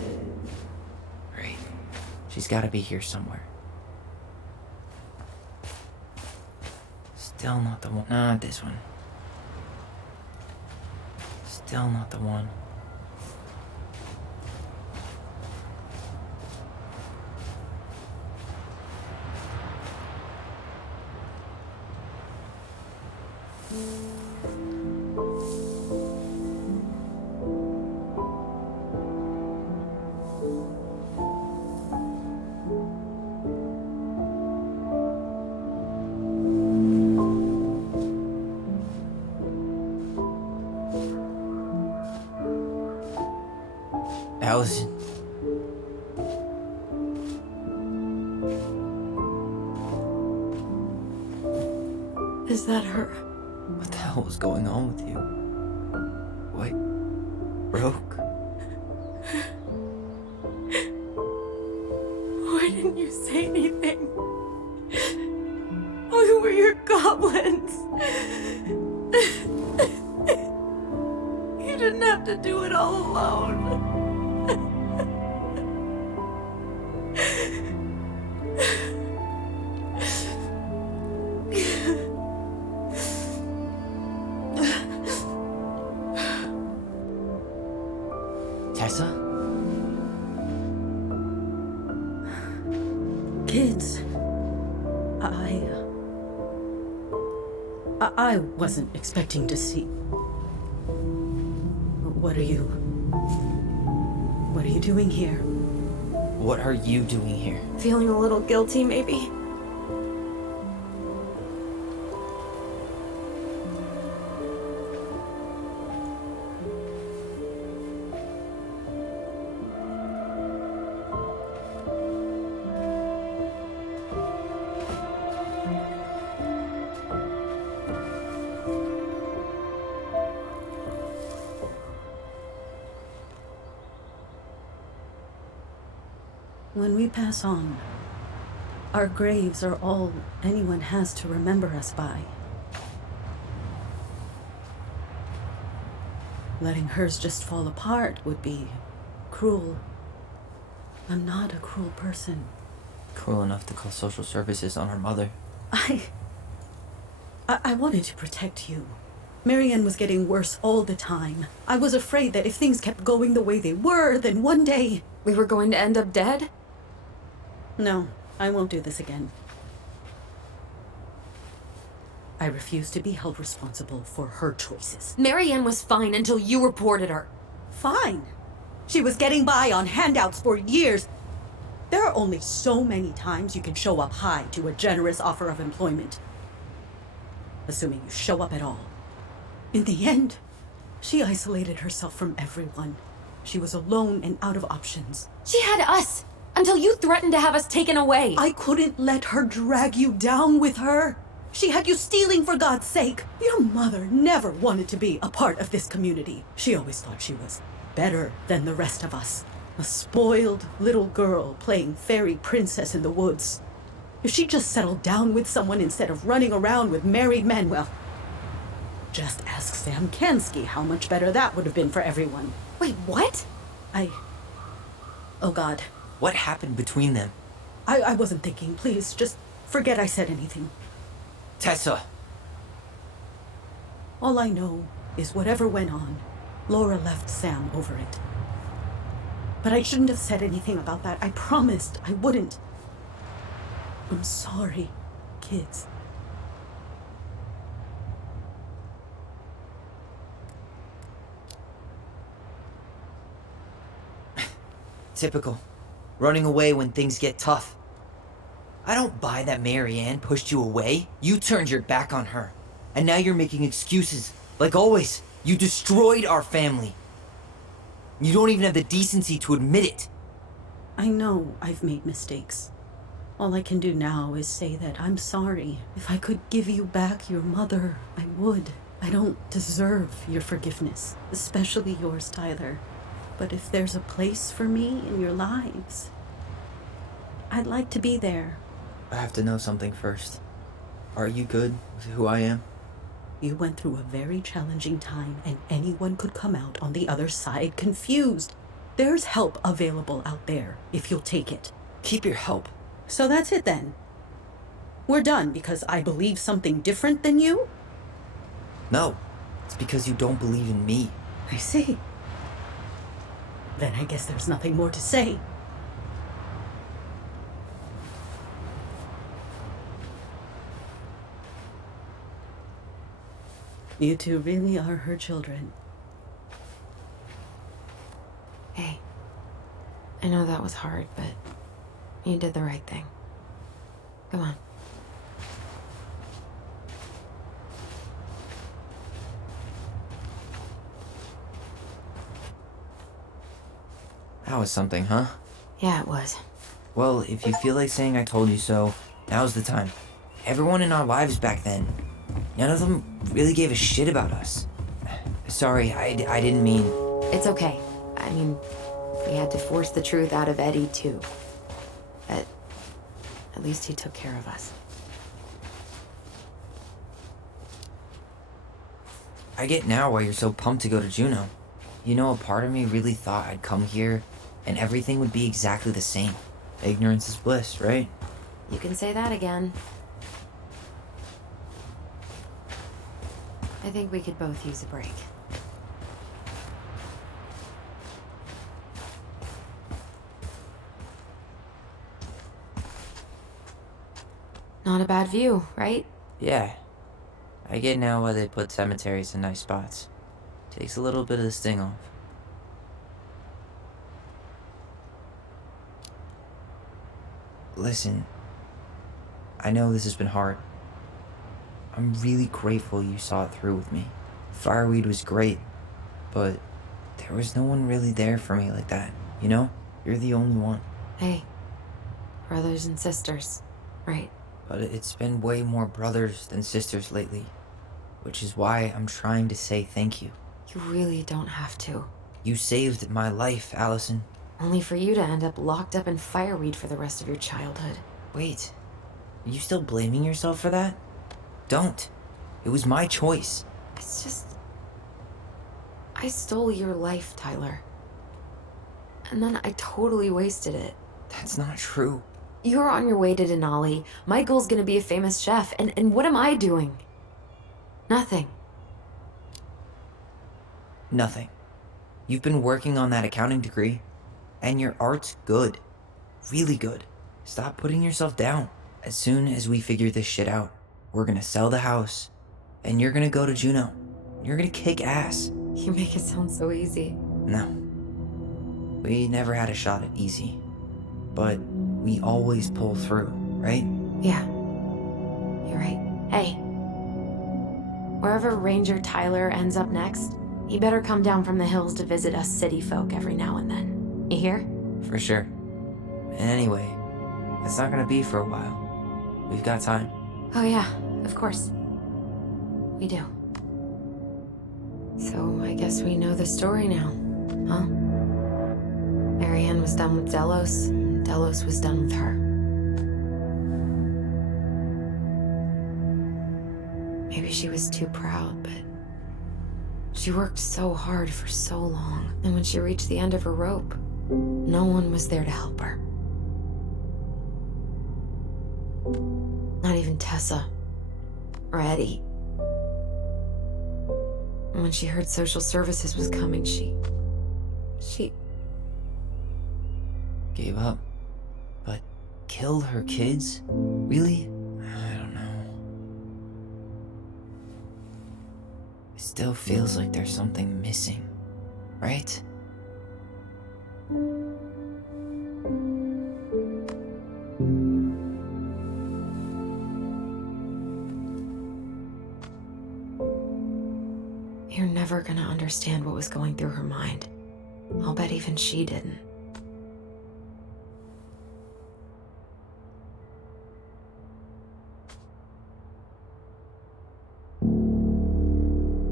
Right? She's gotta be here somewhere. Still not the one. Not this one. Still not the one. Is that her? What the hell was going on with you? What? Broke? Why didn't you say anything? We were your goblins. You didn't have to do it all alone. Tessa? Kids, I wasn't expecting to see. What are you doing here? What are you doing here? Feeling a little guilty, maybe? When we pass on, our graves are all anyone has to remember us by. Letting hers just fall apart would be cruel. I'm not a cruel person. Cruel enough to call social services on her mother. I wanted to protect you. Marianne was getting worse all the time. I was afraid that if things kept going the way they were, then one day... We were going to end up dead? No, I won't do this again. I refuse to be held responsible for her choices. Marianne was fine until you reported her. Fine. She was getting by on handouts for years. There are only so many times you can show up high to a generous offer of employment. Assuming you show up at all. In the end, she isolated herself from everyone. She was alone and out of options. She had us! Until you threatened to have us taken away! I couldn't let her drag you down with her. She had you stealing for God's sake. Your mother never wanted to be a part of this community. She always thought she was better than the rest of us. A spoiled little girl playing fairy princess in the woods. If she just settled down with someone instead of running around with married men, well, just ask Sam Kansky how much better that would have been for everyone. Wait, what? Oh God. What happened between them? I wasn't thinking. Please, just forget I said anything. Tessa! All I know is whatever went on, Laura left Sam over it. But I shouldn't have said anything about that. I promised I wouldn't. I'm sorry, kids. Typical. Running away when things get tough. I don't buy that Marianne pushed you away. You turned your back on her. And now you're making excuses. Like always, you destroyed our family. You don't even have the decency to admit it. I know I've made mistakes. All I can do now is say that I'm sorry. If I could give you back your mother, I would. I don't deserve your forgiveness, especially yours, Tyler. But if there's a place for me in your lives, I'd like to be there. I have to know something first. Are you good with who I am? You went through a very challenging time, and anyone could come out on the other side confused. There's help available out there, if you'll take it. Keep your help. So that's it then. We're done because I believe something different than you? No, it's because you don't believe in me. I see. Then I guess there's nothing more to say. You two really are her children. Hey, I know that was hard, but you did the right thing. Come on. That was something, huh? Yeah, it was. Well, if you feel like saying I told you so, now's the time. Everyone in our lives back then, None of them really gave a shit about us. Sorry, I didn't mean... It's okay. I mean, we had to force the truth out of Eddie, too. But at least he took care of us. I get now why you're so pumped to go to Juneau. You know, a part of me really thought I'd come here and everything would be exactly the same. Ignorance is bliss, right? You can say that again. I think we could both use a break. Not a bad view, right? Yeah. I get now why they put cemeteries in nice spots. Takes a little bit of the sting off. Listen, I know this has been hard. I'm really grateful you saw it through with me. Fireweed was great, but there was no one really there for me like that, you know? You're the only one. Hey, brothers and sisters, right? But it's been way more brothers than sisters lately, which is why I'm trying to say thank you. You really don't have to. You saved my life, Allison. Only for you to end up locked up in fireweed for the rest of your childhood. Wait, are you still blaming yourself for that? Don't. It was my choice. It's just... I stole your life, Tyler. And then I totally wasted it. That's not true. You're on your way to Denali. Michael's gonna be a famous chef, and what am I doing? Nothing. Nothing. You've been working on that accounting degree, and your art's good. Really good. Stop putting yourself down. As soon as we figure this shit out, we're gonna sell the house, and you're gonna go to Juneau. You're gonna kick ass. You make it sound so easy. No. We never had a shot at easy. But we always pull through, right? Yeah. You're right. Hey. Wherever Ranger Tyler ends up next, he better come down from the hills to visit us city folk every now and then. You hear? For sure. Anyway, it's not gonna be for a while. We've got time. Oh yeah, of course. We do. So I guess we know the story now, huh? Marianne was done with Delos, and Delos was done with her. Maybe she was too proud, but she worked so hard for so long, and when she reached the end of her rope, no one was there to help her. Not even Tessa or Eddie. And when she heard social services was coming, she Gave up. But killed her kids? Really? I don't know. It still feels like there's something missing, right? You're never gonna understand what was going through her mind. I'll bet even she didn't.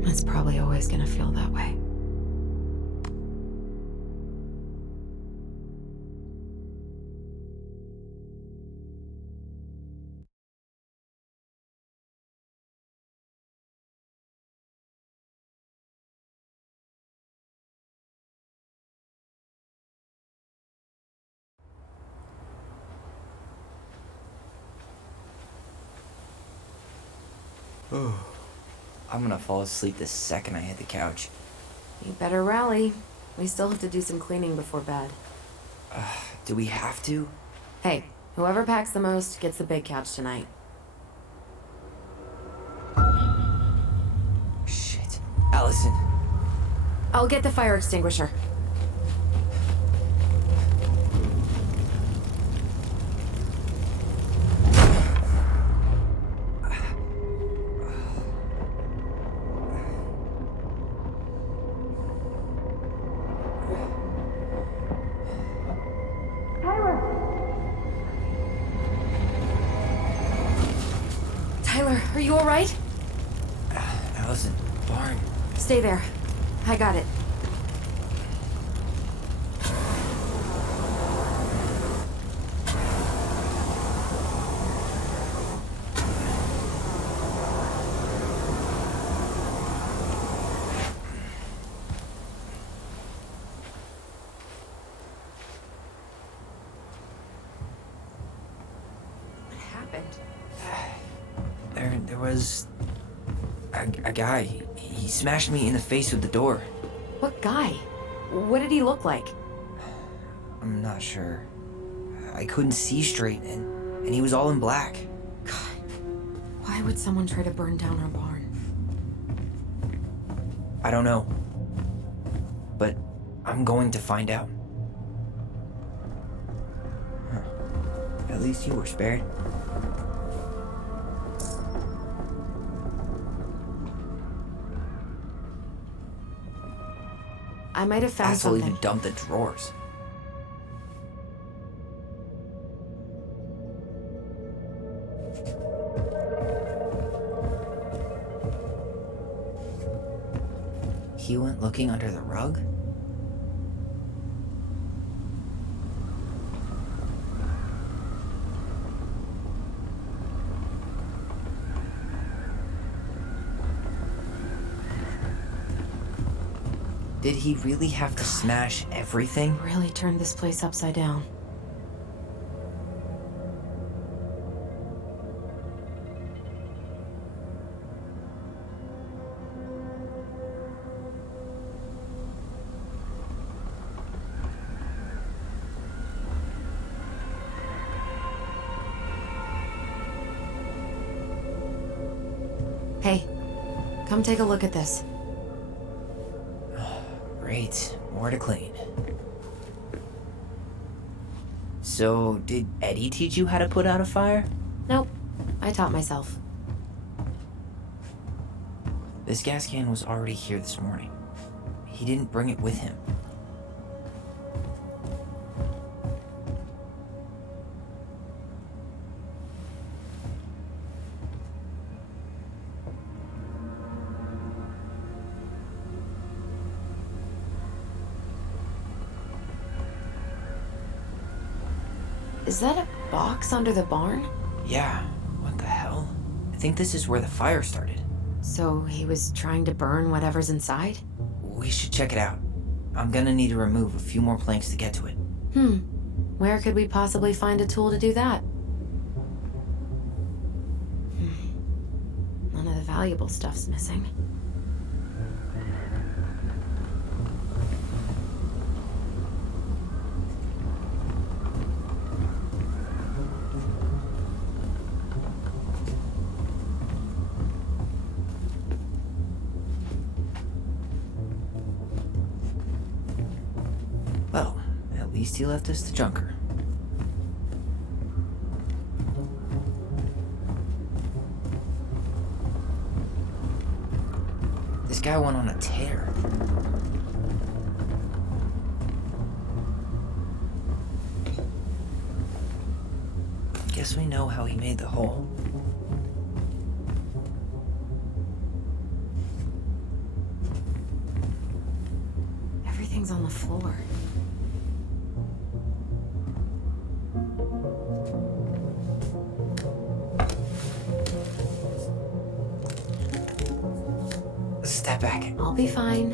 It's probably always gonna feel that way. I'm gonna fall asleep the second I hit the couch. You better rally. We still have to do some cleaning before bed. Do we have to? Hey, whoever packs the most gets the big couch tonight. Shit. Allison. I'll get the fire extinguisher. Tyler, are you all right? Stay there. I got it. What happened? There was a guy. He smashed me in the face with the door. What guy? What did he look like? I'm not sure. I couldn't see straight, and he was all in black. Why would someone try to burn down our barn? I don't know. But I'm going to find out. Huh. At least you were spared. I might have found Asshole something. even dumped the drawers. He went looking under the rug? Did he really have to smash everything? Really turned this place upside down. Hey, come take a look at this. Great, more to clean. So, did Eddie teach you how to put out a fire? Nope, I taught myself. This gas can was already here this morning. He didn't bring it with him. Is that a box under the barn? Yeah, what the hell? I think this is where the fire started. So he was trying to burn whatever's inside? We should check it out. I'm gonna need to remove a few more planks to get to it. Where could we possibly find a tool to do that? None of the valuable stuff's missing. Well, at least he left us the junker. This guy went on a tear. Guess we know how he made the hole. Everything's on the floor. Step back. I'll be fine.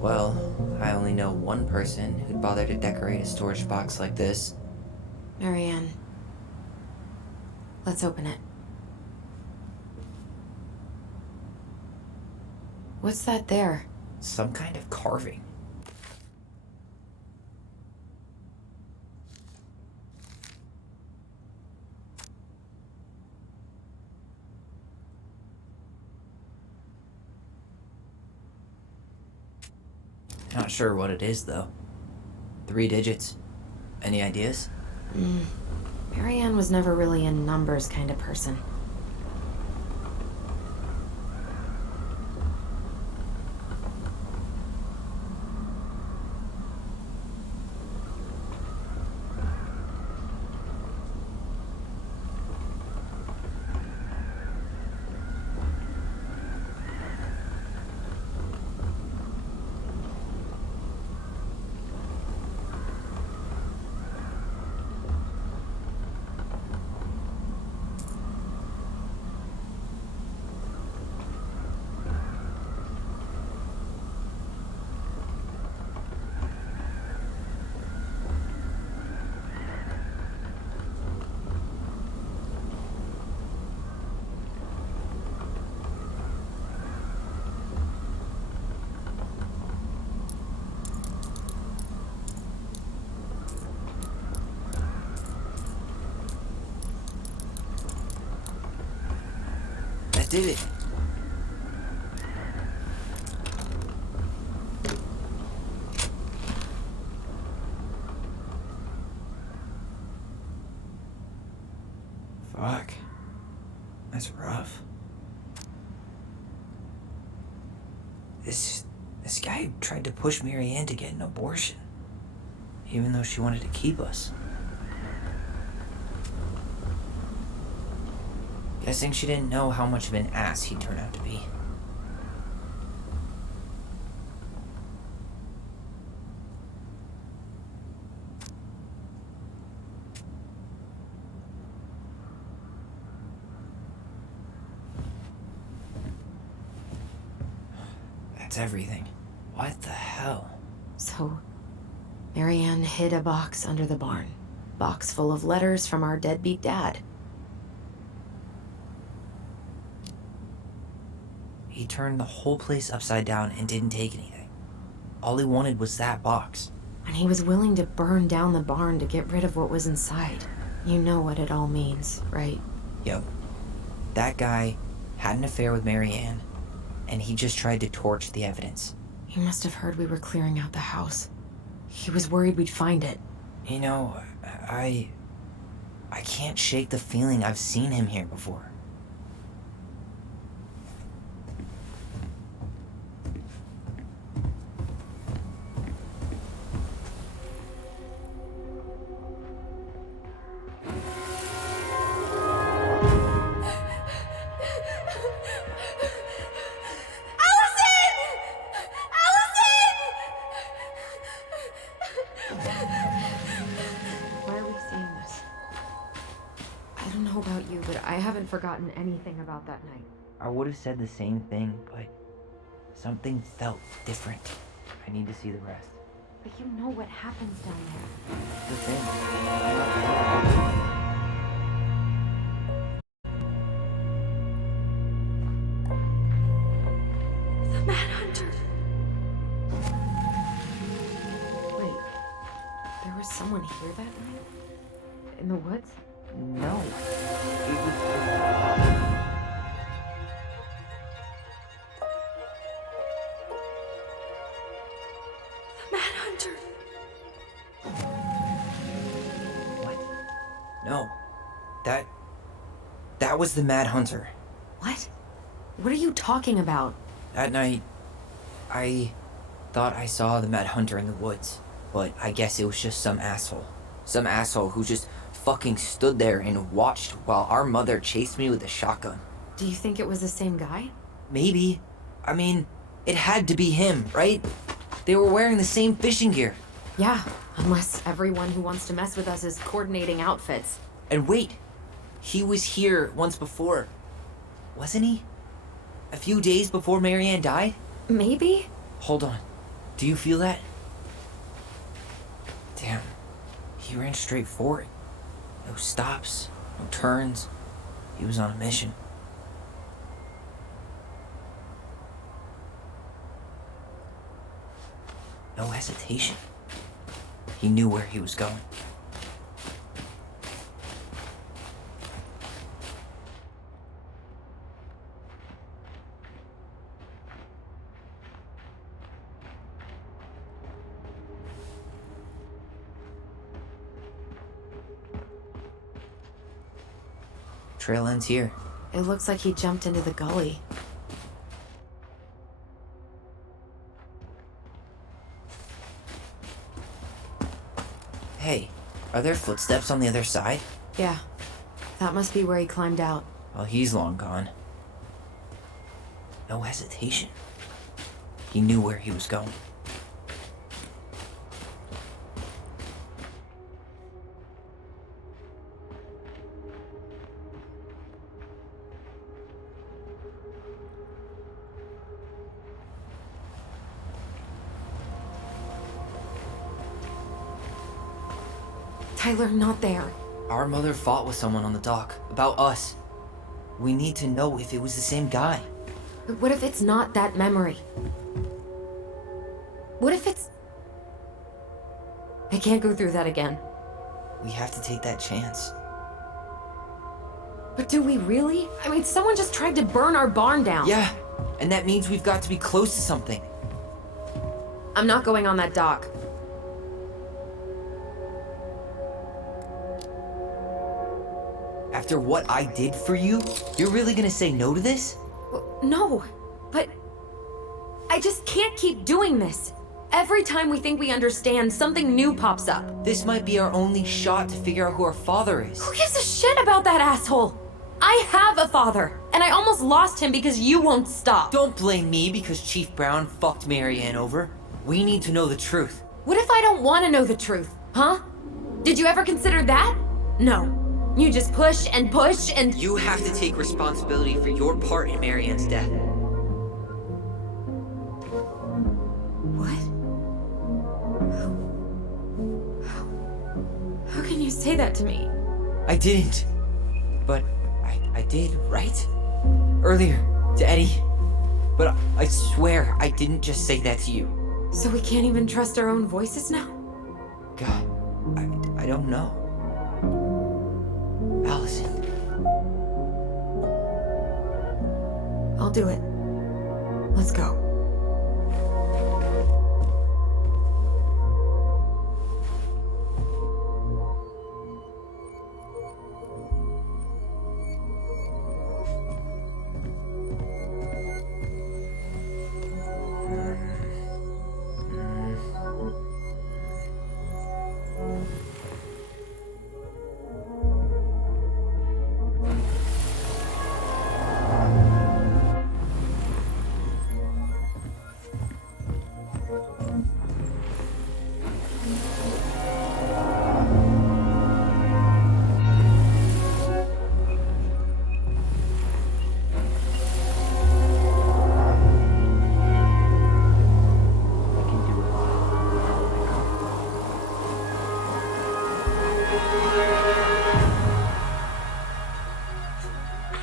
Well, I only know one person who'd bother to decorate a storage box like this. Marianne. Let's open it. What's that there? Some kind of carving. Not sure what it is, though. 3 digits. Any ideas? Marianne was never really a numbers kind of person. did it. Fuck. That's rough. This guy tried to push Mary Ann to get an abortion, even though she wanted to keep us. Guessing she didn't know how much of an ass he'd turn out to be. That's everything. What the hell? So, Marianne hid a box under the barn. Box full of letters from our deadbeat dad. He turned the whole place upside down and didn't take anything. All he wanted was that box. And he was willing to burn down the barn to get rid of what was inside. You know what it all means, right? Yo, that guy had an affair with Mary Ann, and he just tried to torch the evidence. He must have heard we were clearing out the house. He was worried we'd find it. You know, I can't shake the feeling I've seen him here before. Why are we seeing this? I don't know about you, but I haven't forgotten anything about that night. I would have said the same thing, but something felt different. I need to see the rest. But you know what happens down there. The thing. The Mad Hunter. Wait, there was someone here that night? In the woods? No. It was. The Mad Hunter. What? No. That was the Mad Hunter. What? What are you talking about? That night, I thought I saw the Mad Hunter in the woods, but I guess it was just some asshole. Some asshole who just fucking stood there and watched while our mother chased me with a shotgun. Do you think it was the same guy? Maybe. I mean, it had to be him, right? They were wearing the same fishing gear. Yeah, unless everyone who wants to mess with us is coordinating outfits. And wait, he was here once before, wasn't he? A few days before Marianne died? Maybe? Hold on. Do you feel that? Damn. He ran straight for it. No stops, no turns. He was on a mission. No hesitation. He knew where he was going. Trail ends here. It looks like he jumped into the gully. Hey, are there footsteps on the other side? Yeah, that must be where he climbed out. Well, he's long gone. No hesitation. He knew where he was going. Tyler, not there. Our mother fought with someone on the dock about us. We need to know if it was the same guy. But what if it's not that memory? What if it's... I can't go through that again. We have to take that chance. But do we really? I mean, someone just tried to burn our barn down. Yeah, and that means we've got to be close to something. I'm not going on that dock. After what I did for you, you're really gonna say no to this? No, but I just can't keep doing this. Every time we think we understand, something new pops up. This might be our only shot to figure out who our father is. Who gives a shit about that asshole? I have a father, and I almost lost him because you won't stop. Don't blame me because Chief Brown fucked Marianne over. We need to know the truth. What if I don't want to know the truth, huh? Did you ever consider that? No. You just push and push and... You have to take responsibility for your part in Marianne's death. What? How can you say that to me? I didn't. But I did, right? Earlier, to Eddie. But I swear I didn't just say that to you. So we can't even trust our own voices now? God, I don't know. Allison. I'll do it. Let's go.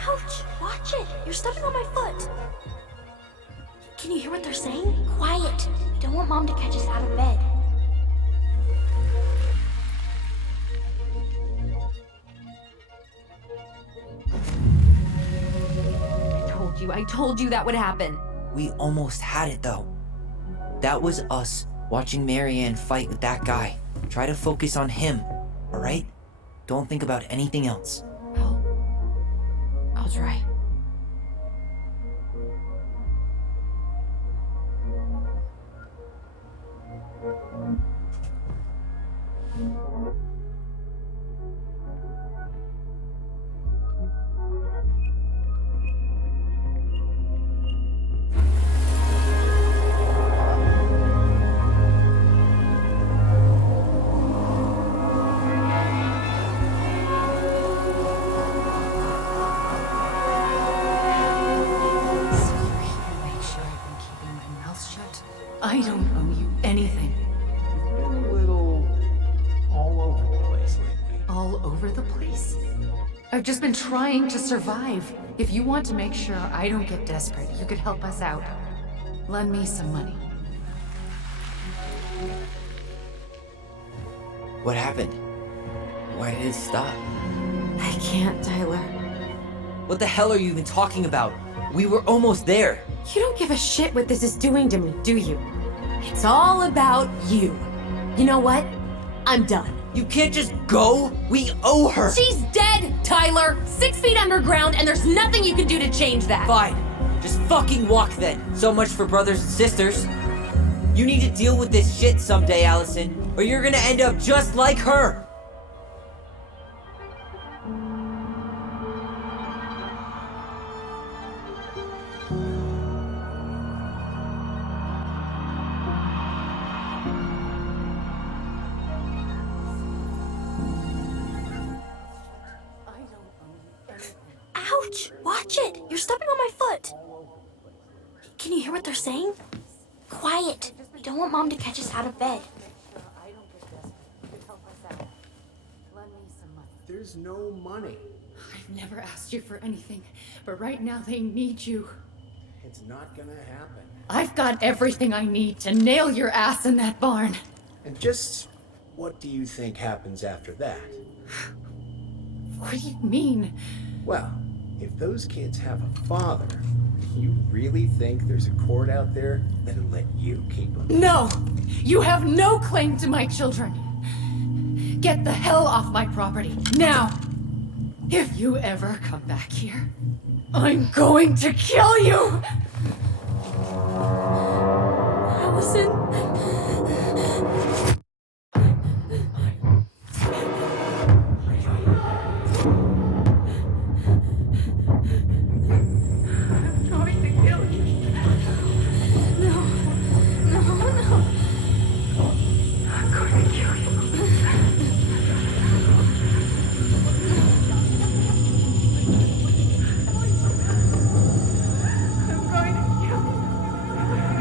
Ouch! Watch it! You're stepping on my foot! Can you hear what they're saying? Quiet! We don't want Mom to catch us out of bed. I told you that would happen. We almost had it though. That was us watching Marianne fight with that guy. Try to focus on him, alright? Don't think about anything else. I'll try. I don't owe you anything. You've been a little all over the place lately. All over the place? I've just been trying to survive. If you want to make sure I don't get desperate, you could help us out. Lend me some money. What happened? Why did it stop? I can't, Tyler. What the hell are you even talking about? We were almost there. You don't give a shit what this is doing to me, do you? It's all about you. You know what? I'm done. You can't just go. We owe her. She's dead, Tyler! 6 feet underground, and there's nothing you can do to change that. Fine. Just fucking walk then. So much for brothers and sisters. You need to deal with this shit someday, Allison, or you're gonna end up just like her. Ouch! Watch it! You're stepping on my foot! Can you hear what they're saying? Quiet! We don't want Mom to catch us out of bed. There's no money. I've never asked you for anything, but right now they need you. It's not gonna happen. I've got everything I need to nail your ass in that barn. And just what do you think happens after that? What do you mean? Well, if those kids have a father, do you really think there's a court out there that'll let you keep them? No! You have no claim to my children! Get the hell off my property, now! If you ever come back here, I'm going to kill you! Allison? I'm going to kill you. No. No. I'm going to kill you. I'm going to kill you.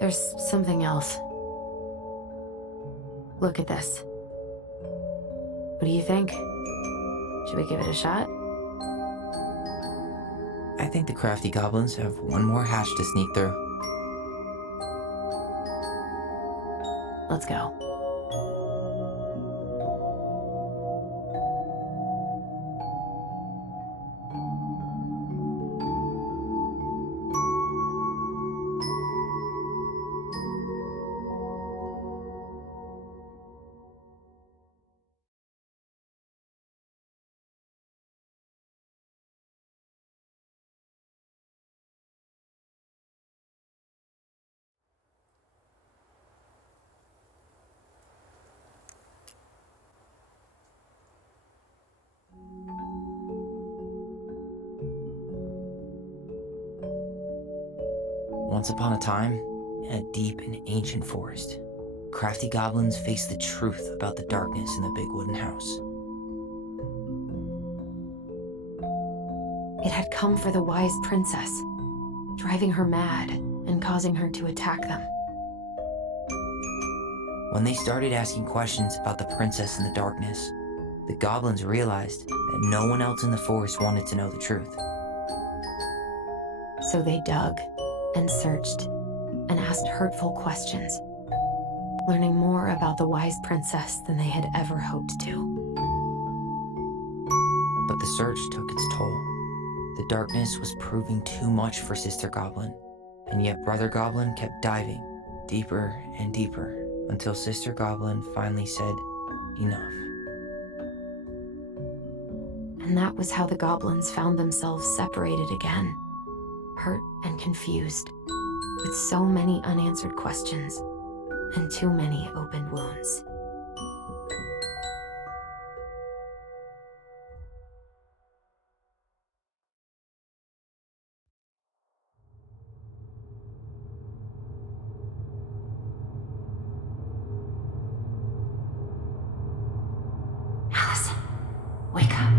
There's something else. Look at this. What do you think? Should we give it a shot? I think the crafty goblins have one more hatch to sneak through. Let's go. Once upon a time, in a deep and ancient forest, crafty goblins faced the truth about the darkness in the big wooden house. It had come for the wise princess, driving her mad and causing her to attack them. When they started asking questions about the princess in the darkness, the goblins realized that no one else in the forest wanted to know the truth. So they dug and searched and asked hurtful questions, learning more about the wise princess than they had ever hoped to. But the search took its toll. The darkness was proving too much for Sister Goblin, and yet Brother Goblin kept diving deeper and deeper until Sister Goblin finally said, enough. And that was how the goblins found themselves separated again, hurt and confused, with so many unanswered questions and too many open wounds. Allison, wake up.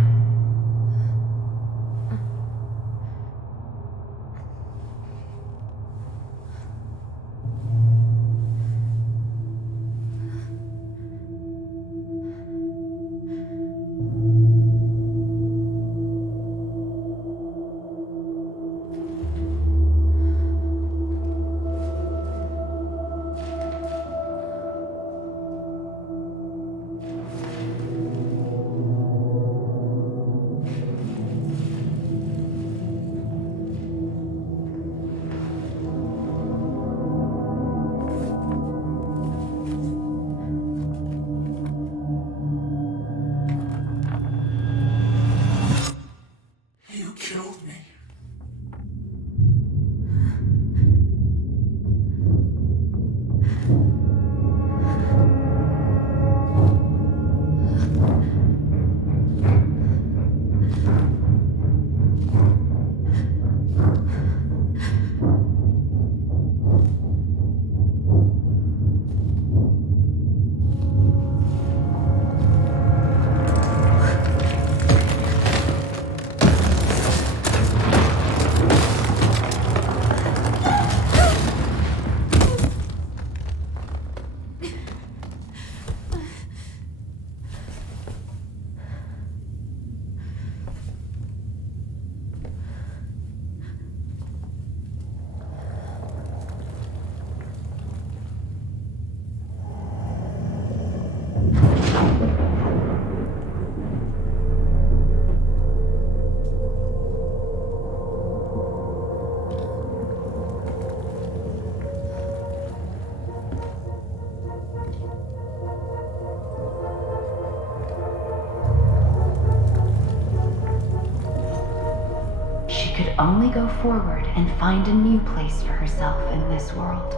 she could only go forward and find a new place for herself in this world,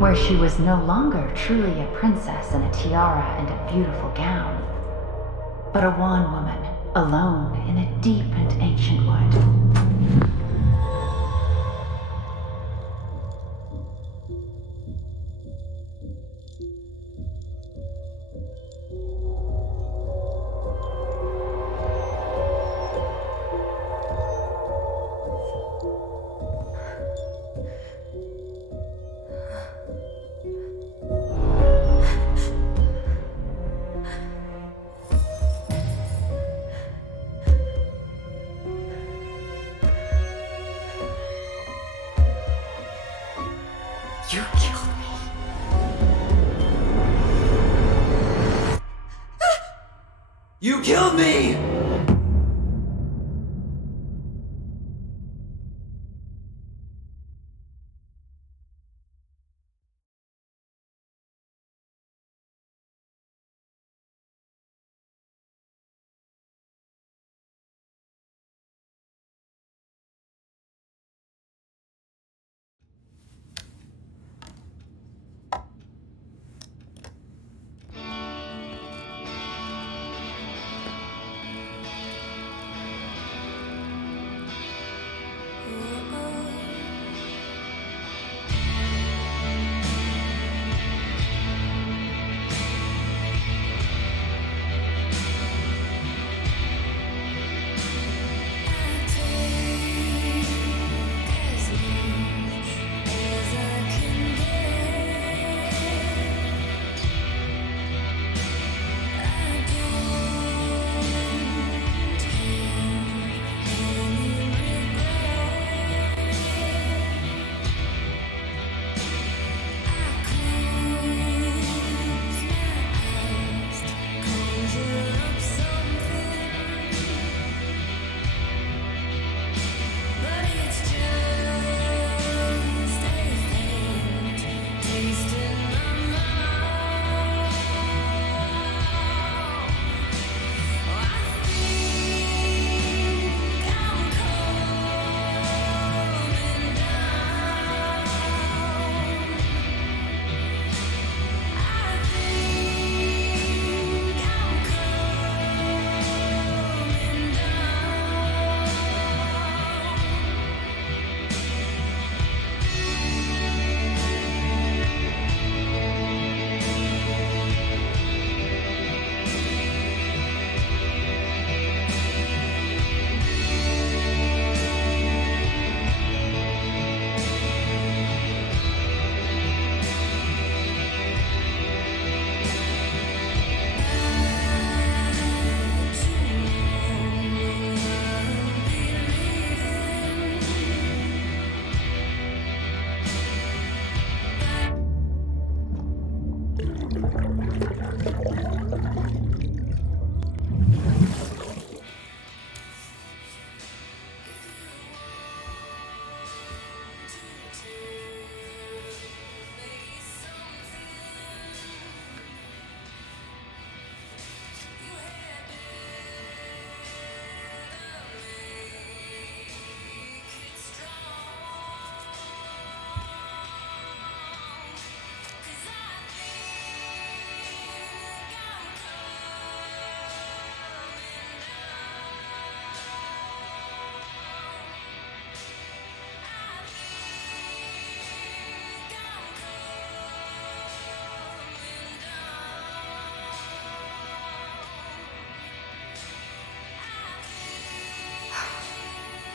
where she was no longer truly a princess in a tiara and a beautiful gown, but a wan woman, alone in a deep and ancient wood. You killed me. You killed me!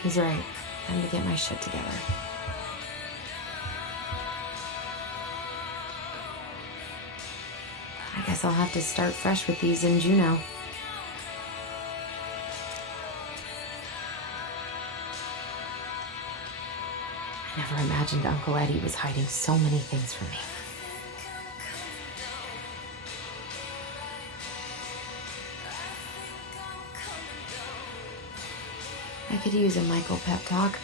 He's right. Time to get my shit together. I guess I'll have to start fresh with these in Juneau. I never imagined Uncle Eddie was hiding so many things from me. I could use a Michael pep talk.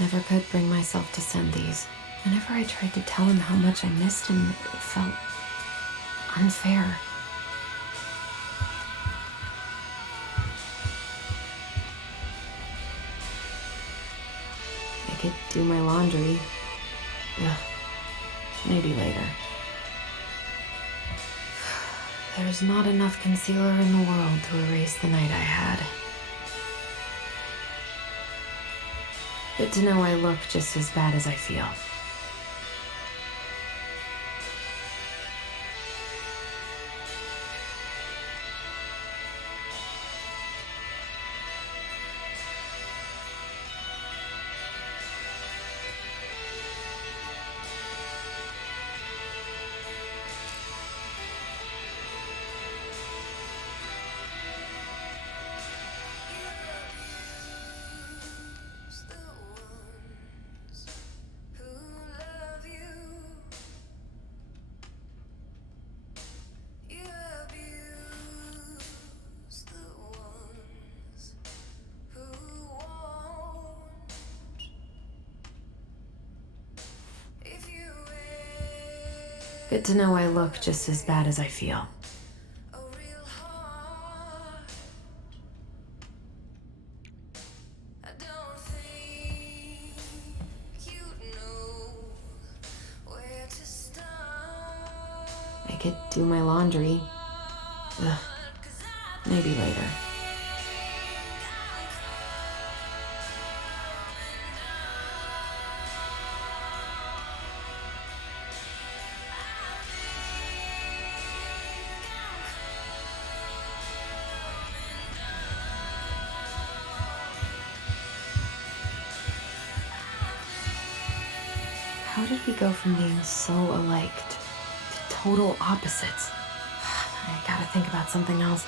Never could bring myself to send these. Whenever I tried to tell him how much I missed him, it felt unfair. I could do my laundry. Ugh. Maybe later. There's not enough concealer in the world to erase the night I had. Good to know I look just as bad as I feel. Good to know I look just as bad as I feel. I could do my laundry. Ugh. Maybe later. How did we go from being so alike to total opposites? I gotta think about something else.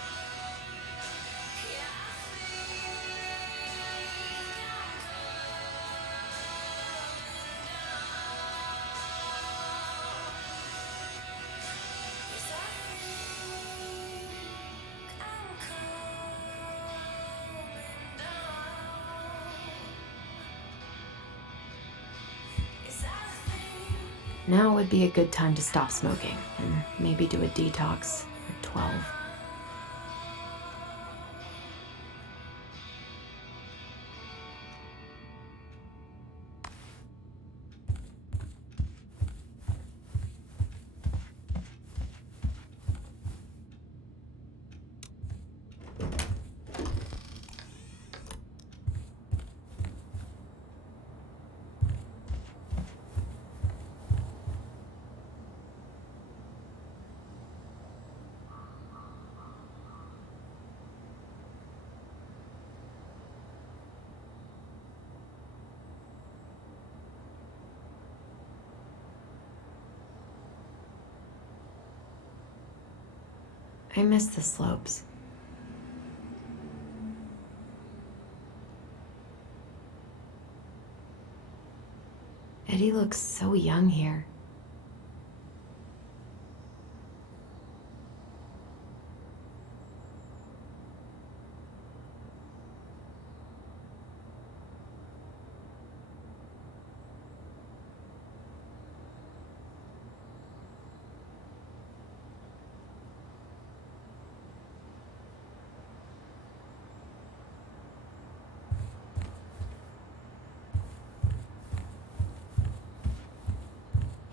Now would be a good time to stop smoking and maybe do a detox at 12. I miss the slopes. Eddie looks so young here.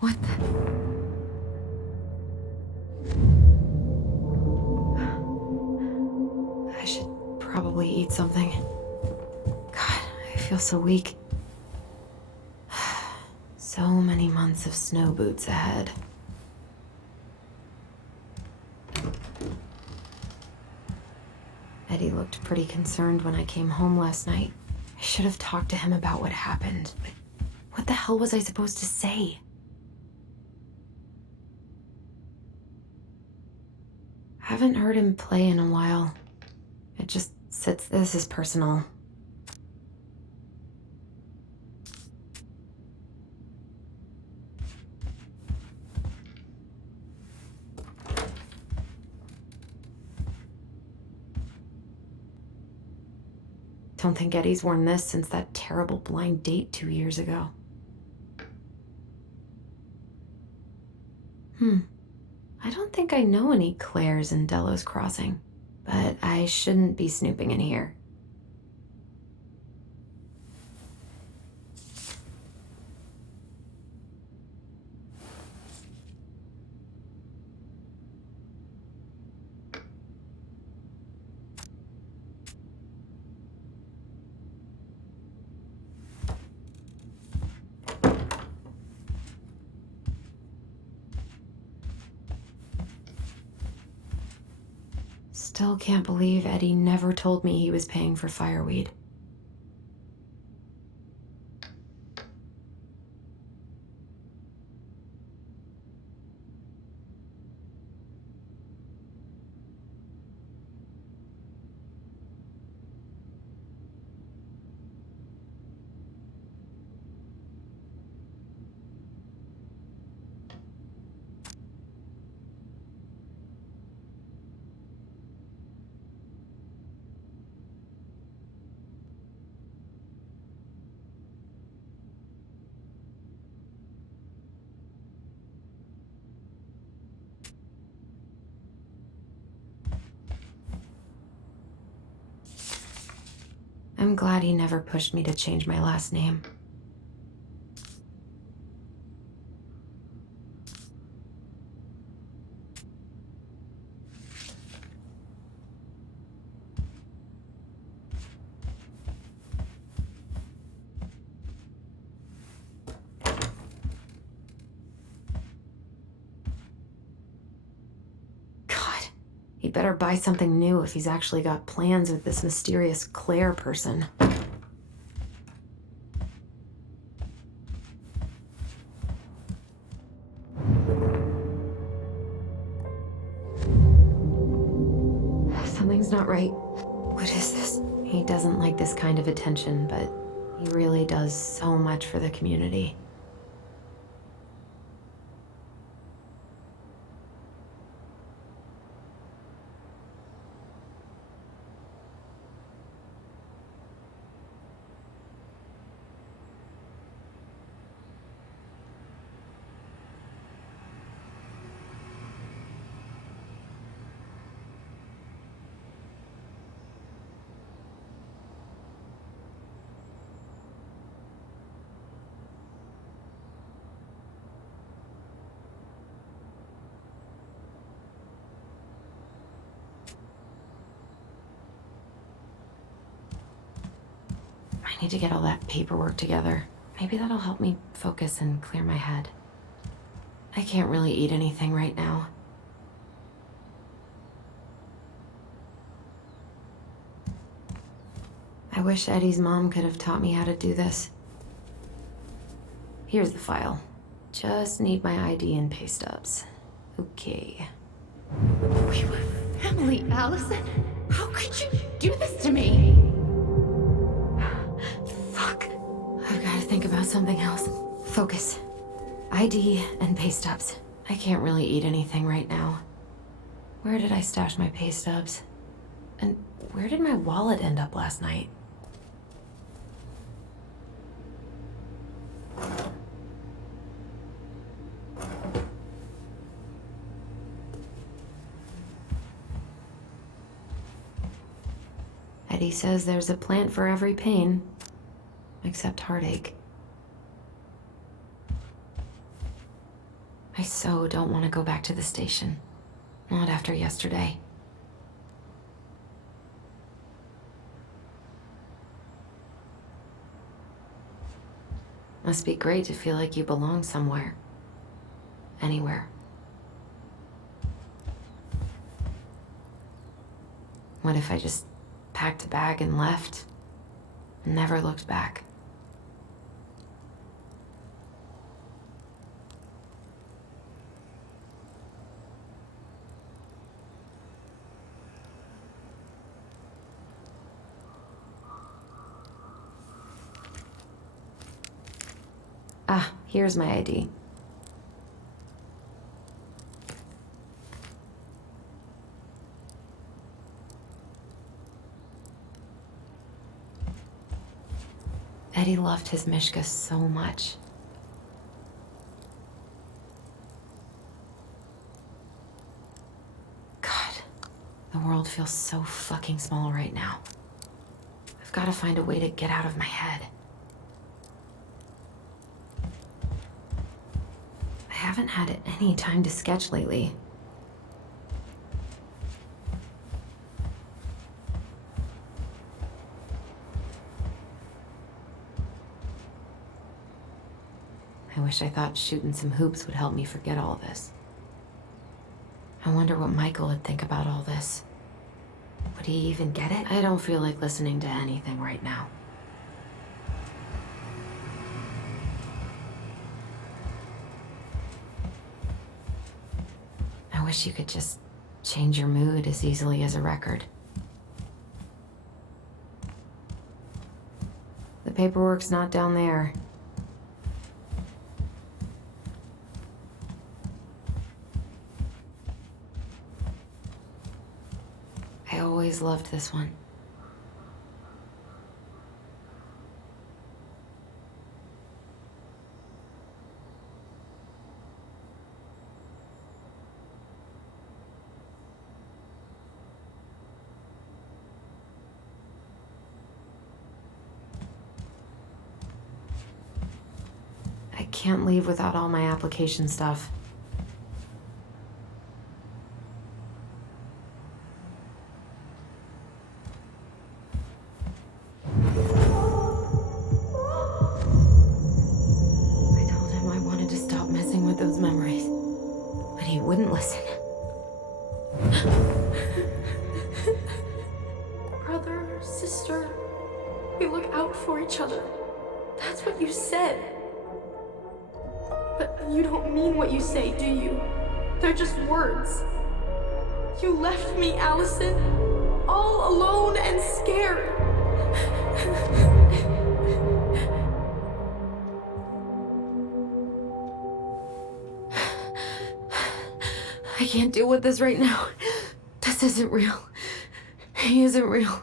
What the? I should probably eat something. God, I feel so weak. So many months of snow boots ahead. Eddie looked pretty concerned when I came home last night. I should have talked to him about what happened, but what the hell was I supposed to say? Haven't heard him play in a while. It just sits. This is personal. Don't think Eddie's worn this since that terrible blind date 2 years ago. I don't think I know any Claires in Delos Crossing, but I shouldn't be snooping in here. Still can't believe Eddie never told me he was paying for fireweed. I'm glad he never pushed me to change my last name. He better buy something new if he's actually got plans with this mysterious Claire person. Something's not right. What is this? He doesn't like this kind of attention, but he really does so much for the community. I need to get all that paperwork together. Maybe that'll help me focus and clear my head. I can't really eat anything right now. I wish Eddie's mom could have taught me how to do this. Here's the file. Just need my ID and pay stubs. Okay. We were family, Allison. How could you do this to me? Fuck. I've got to think about something else. Focus. ID and pay stubs. I can't really eat anything right now. Where did I stash my pay stubs? And where did my wallet end up last night? Eddie says there's a plant for every pain, except heartache. I so don't want to go back to the station. Not after yesterday. Must be great to feel like you belong somewhere. Anywhere. What if I just packed a bag and left? And never looked back? Ah, here's my ID. Eddie loved his Mishka so much. God, the world feels so fucking small right now. I've got to find a way to get out of my head. I haven't had any time to sketch lately. I wish I thought shooting some hoops would help me forget all this. I wonder what Michael would think about all this. Would he even get it? I don't feel like listening to anything right now. I wish you could just change your mood as easily as a record. The paperwork's not down there. I always loved this one. I can't leave without all my application stuff. Wouldn't listen. Brother, sister, we look out for each other. That's what you said. But you don't mean what you say, do you? They're just words. You left me, Allison, all alone and scared. I can't deal with this right now. This isn't real. He isn't real.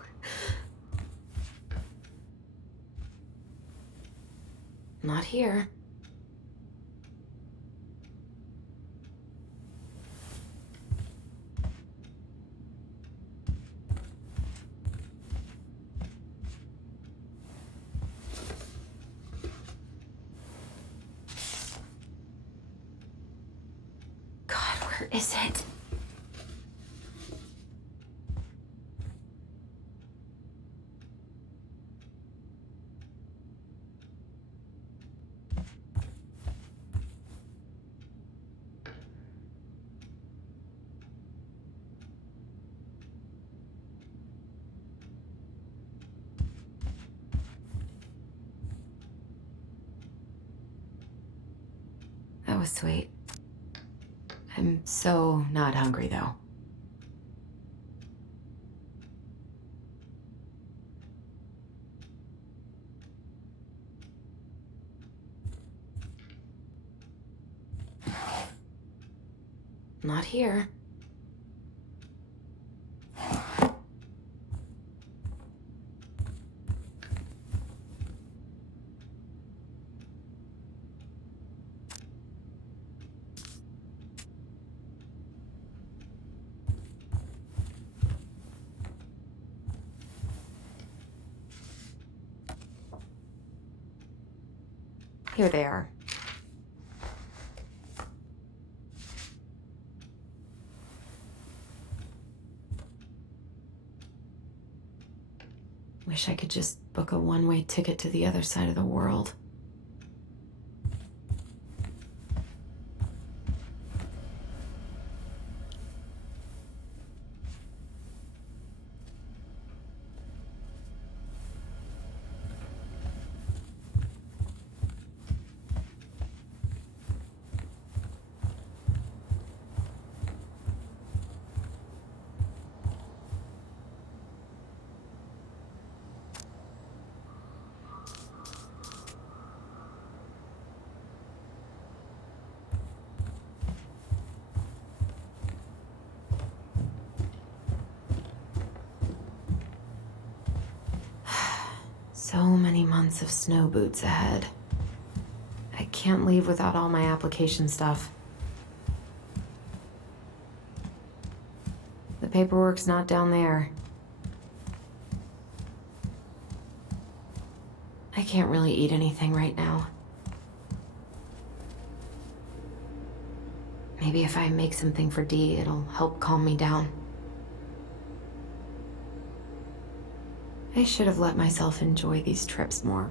Not here. God, where is it? That was sweet. I'm so not hungry, though. Not here. Here they are. Wish I could just book a one-way ticket to the other side of the world. So many months of snow boots ahead. I can't leave without all my application stuff. The paperwork's not down there. I can't really eat anything right now. Maybe if I make something for Dee, it'll help calm me down. I should have let myself enjoy these trips more.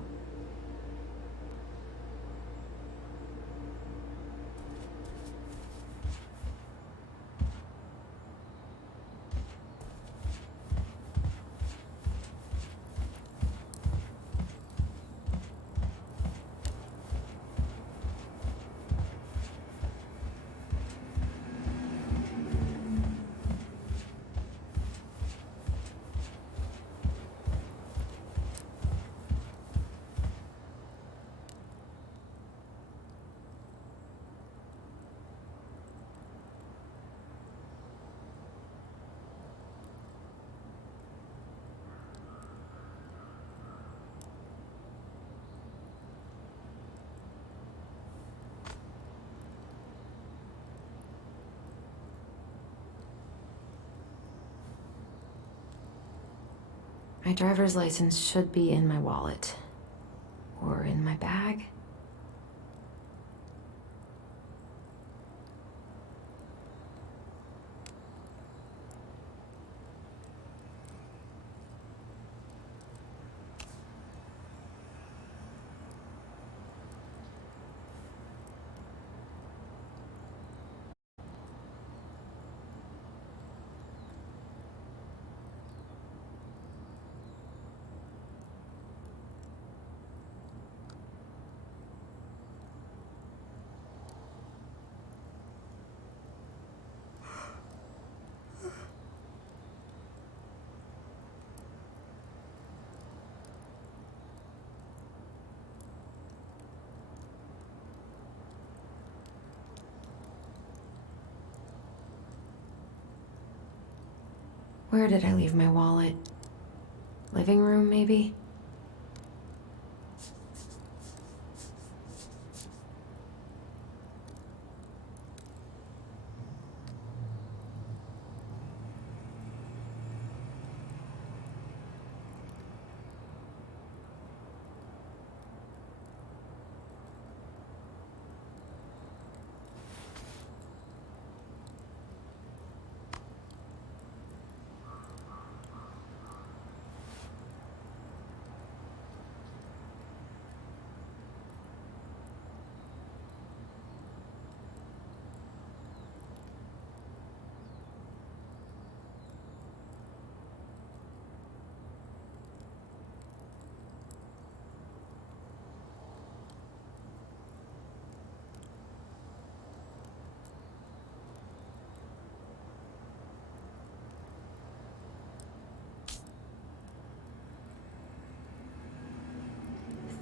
My driver's license should be in my wallet. Or in my bag. Where did I leave my wallet? Living room, maybe?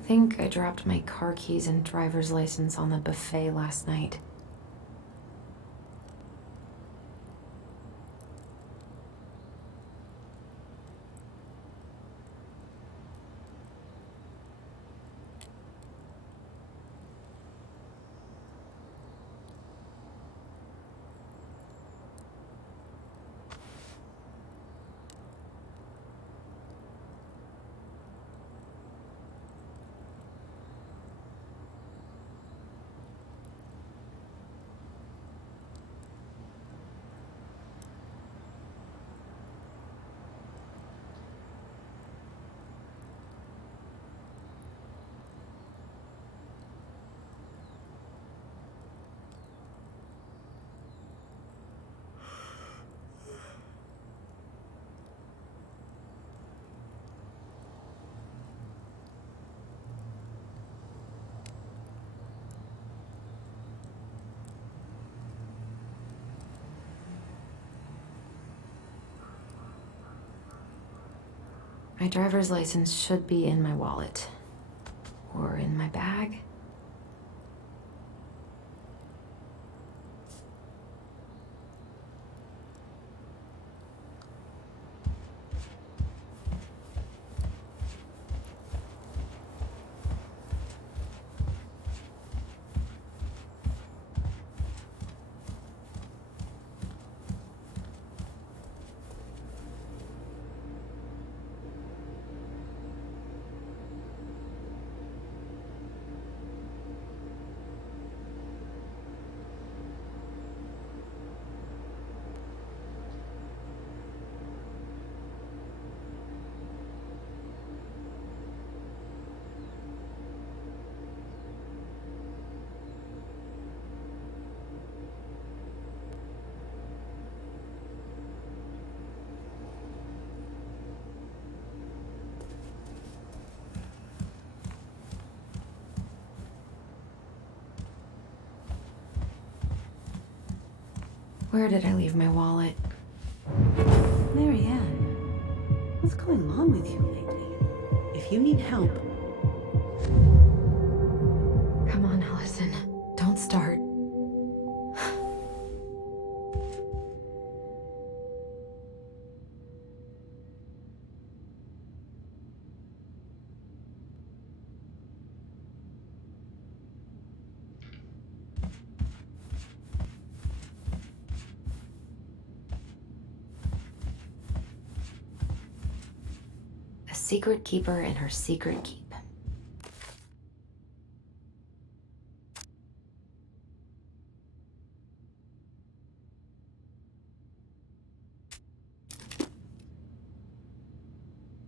I think I dropped my car keys and driver's license on the buffet last night. My driver's license should be in my wallet. Or in my bag. Where did I leave my wallet? Marianne, what's going on with you lately? If you need help, Come on, Allison. Don't start. A secret keeper and her secret keep.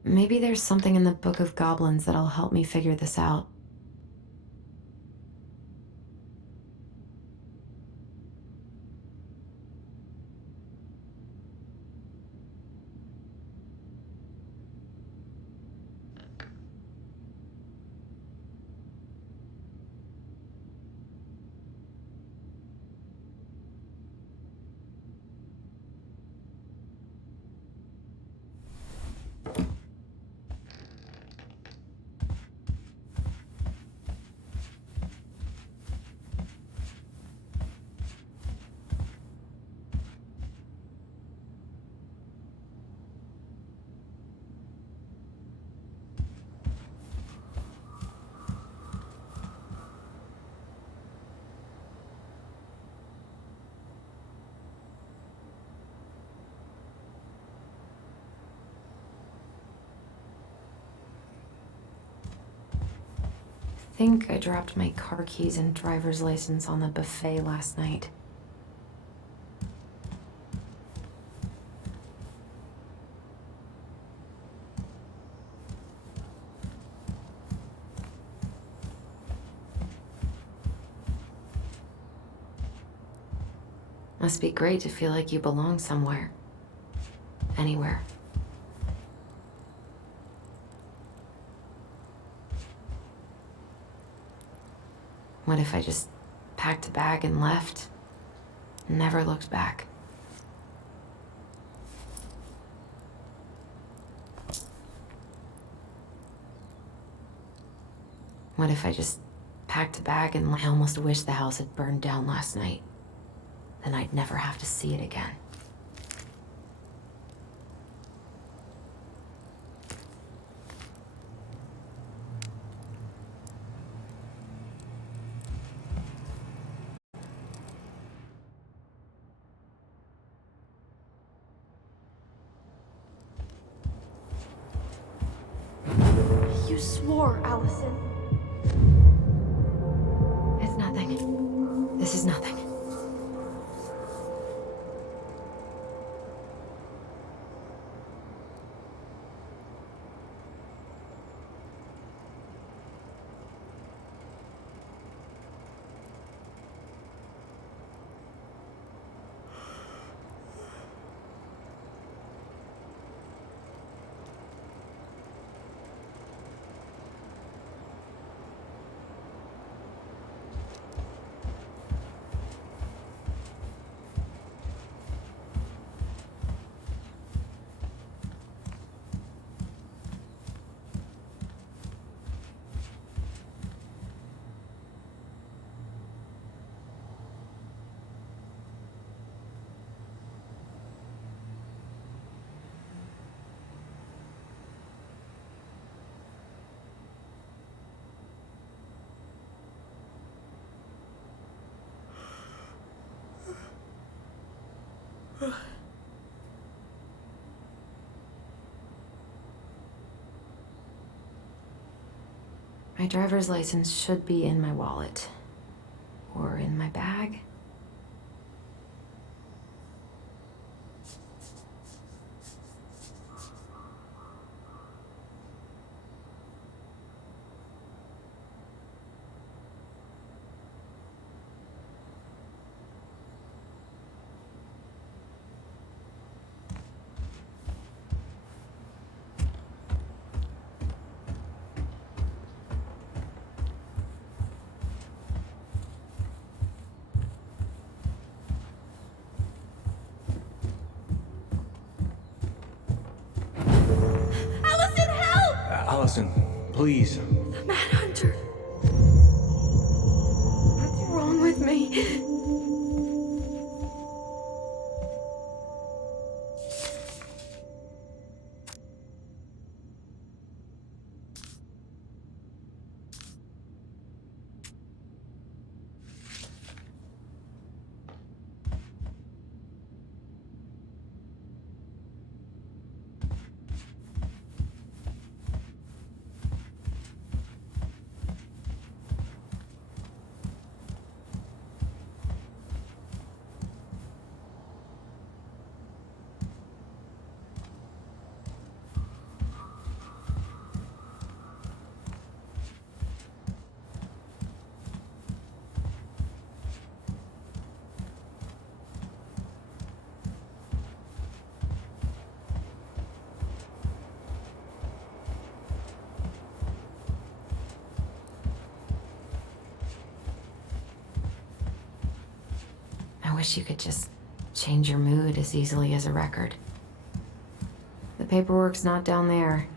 Maybe there's something in the Book of Goblins that'll help me figure this out. I think I dropped my car keys and driver's license on the buffet last night. Must be great to feel like you belong somewhere. Anywhere. What if I just packed a bag and left? And never looked back? What if I just packed a bag and I almost wish the house had burned down last night? Then I'd never have to see it again. You swore, Allison. It's nothing. This is nothing. My driver's license should be in my wallet. Or in my bag. Allison, please. The Mad Hunter. What's wrong with me? I wish you could just change your mood as easily as a record. The paperwork's not down there.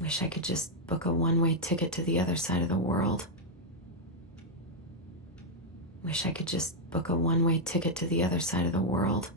Wish I could just book a one-way ticket to the other side of the world. Wish I could just book a one-way ticket to the other side of the world.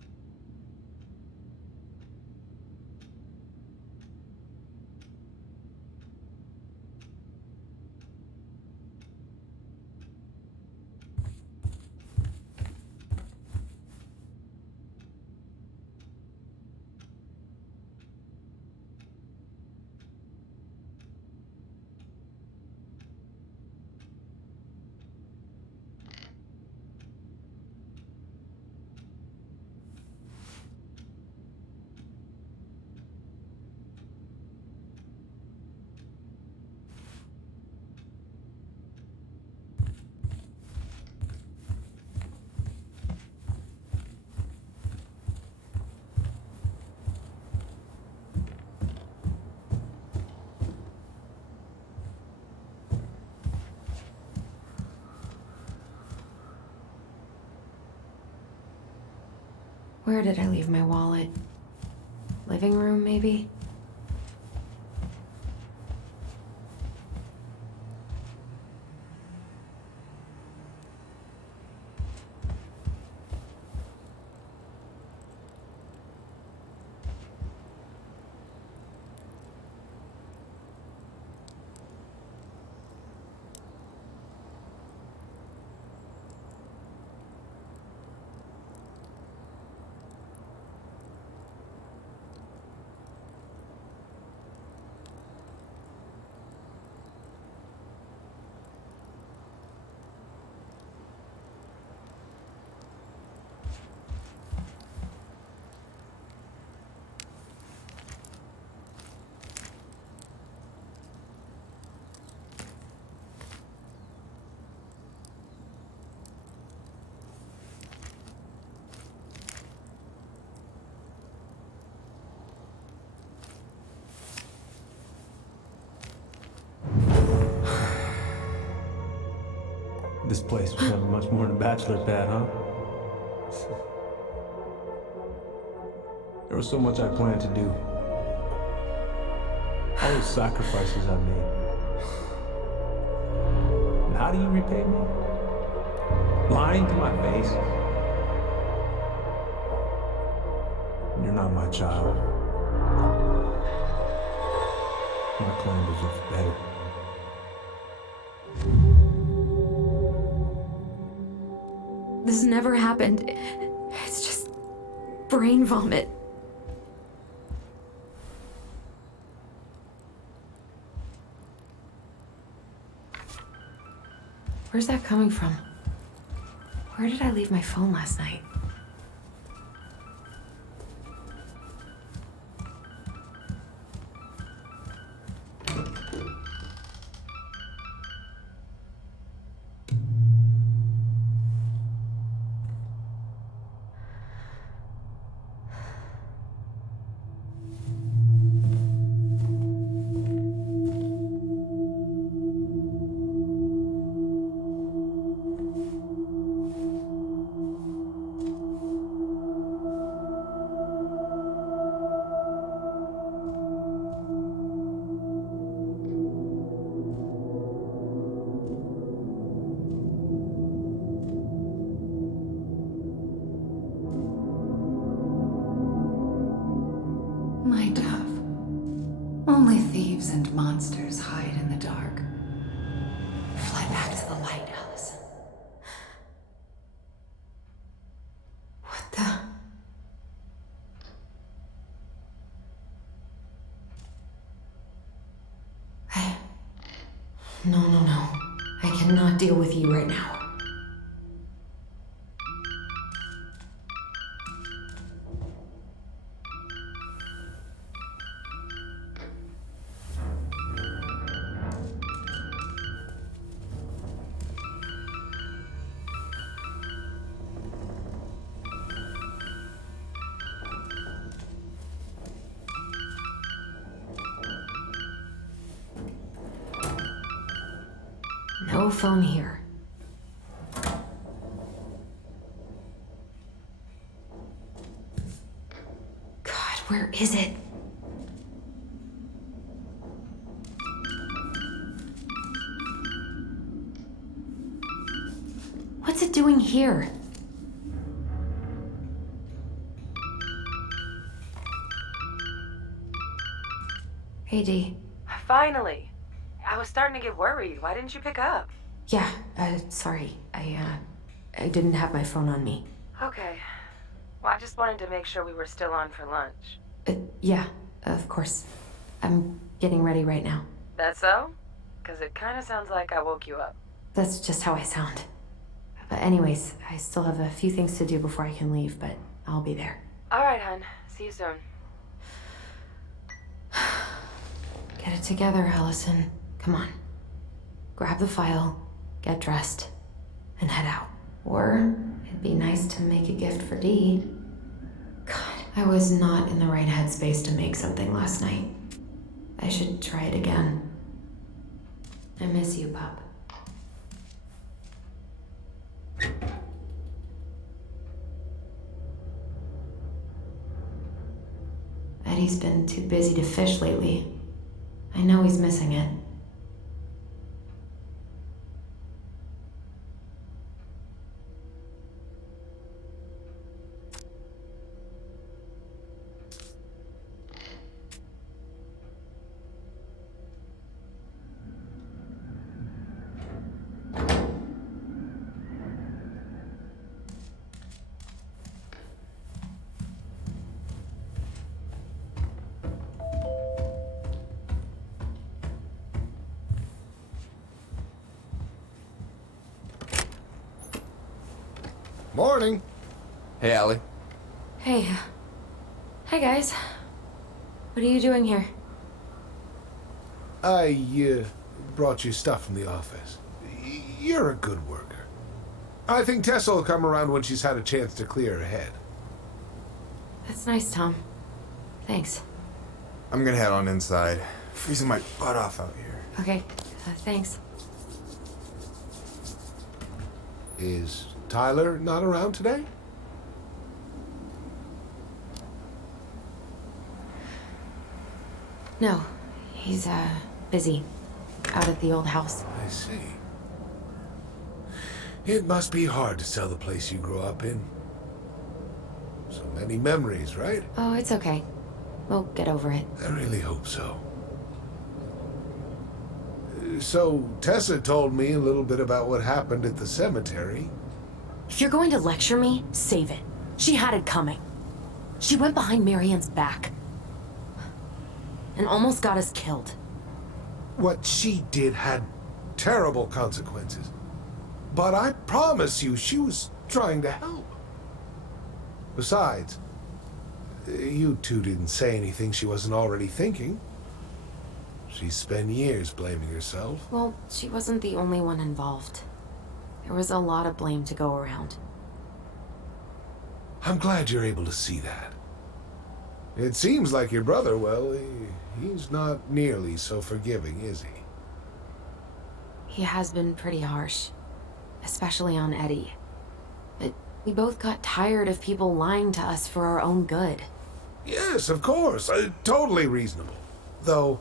Where did I leave my wallet? Living room, maybe? This place was never much more than a bachelor pad, huh? There was so much I planned to do. All those sacrifices I made. And how do you repay me? Lying to my face? You're not my child. My clan deserves better. This never happened. It's just brain vomit. Where's that coming from? Where did I leave my phone last night? Thieves and monsters hide in the dark. Fly back to the light, Allison. What the? No. I cannot deal with you right now. No phone here. God, where is it? What's it doing here? Hey, Dee. Finally. I was starting to get worried. Why didn't you pick up? Yeah, sorry. I didn't have my phone on me. Okay. Well, I just wanted to make sure we were still on for lunch. Yeah, of course. I'm getting ready right now. That so? Because it kind of sounds like I woke you up. That's just how I sound. But anyways, I still have a few things to do before I can leave, but I'll be there. All right, hun. See you soon. Get it together, Allison. Come on. Grab the file, get dressed, and head out. Or it'd be nice to make a gift for Dee. God, I was not in the right headspace to make something last night. I should try it again. I miss you, pup. Eddie's been too busy to fish lately. I know he's missing it. Morning. Hey, Allie. Hey. Hi, guys. What are you doing here? I brought you stuff from the office. You're a good worker. I think Tessa will come around when she's had a chance to clear her head. That's nice, Tom. Thanks. I'm gonna head on inside. Freezing my butt off out here. Okay, thanks. Is Tyler not around today? No, he's, busy. Out at the old house. I see. It must be hard to sell the place you grew up in. So many memories, right? Oh, it's okay. We'll get over it. I really hope so. So, Tessa told me a little bit about what happened at the cemetery. If you're going to lecture me, save it. She had it coming. She went behind Marianne's back. And almost got us killed. What she did had terrible consequences. But I promise you, she was trying to help. Besides, you two didn't say anything she wasn't already thinking. She spent years blaming herself. Well, she wasn't the only one involved. There was a lot of blame to go around. I'm glad you're able to see that. It seems like your brother, well, he's not nearly so forgiving, is he? He has been pretty harsh. Especially on Eddie. But we both got tired of people lying to us for our own good. Yes, of course. Totally reasonable. Though,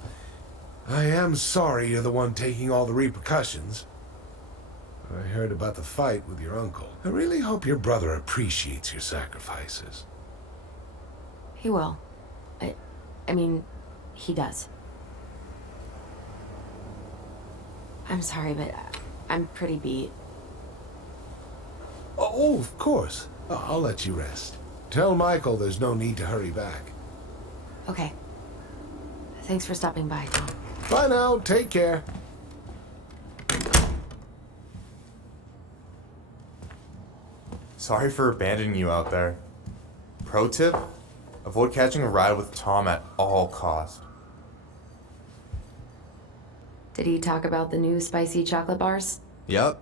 I am sorry you're the one taking all the repercussions. I heard about the fight with your uncle. I really hope your brother appreciates your sacrifices. He will. I mean, he does. I'm sorry, but I'm pretty beat. Oh, of course. I'll let you rest. Tell Michael there's no need to hurry back. Okay. Thanks for stopping by, Tom. Bye now. Take care. Sorry for abandoning you out there. Pro tip? Avoid catching a ride with Tom at all costs. Did he talk about the new spicy chocolate bars? Yep.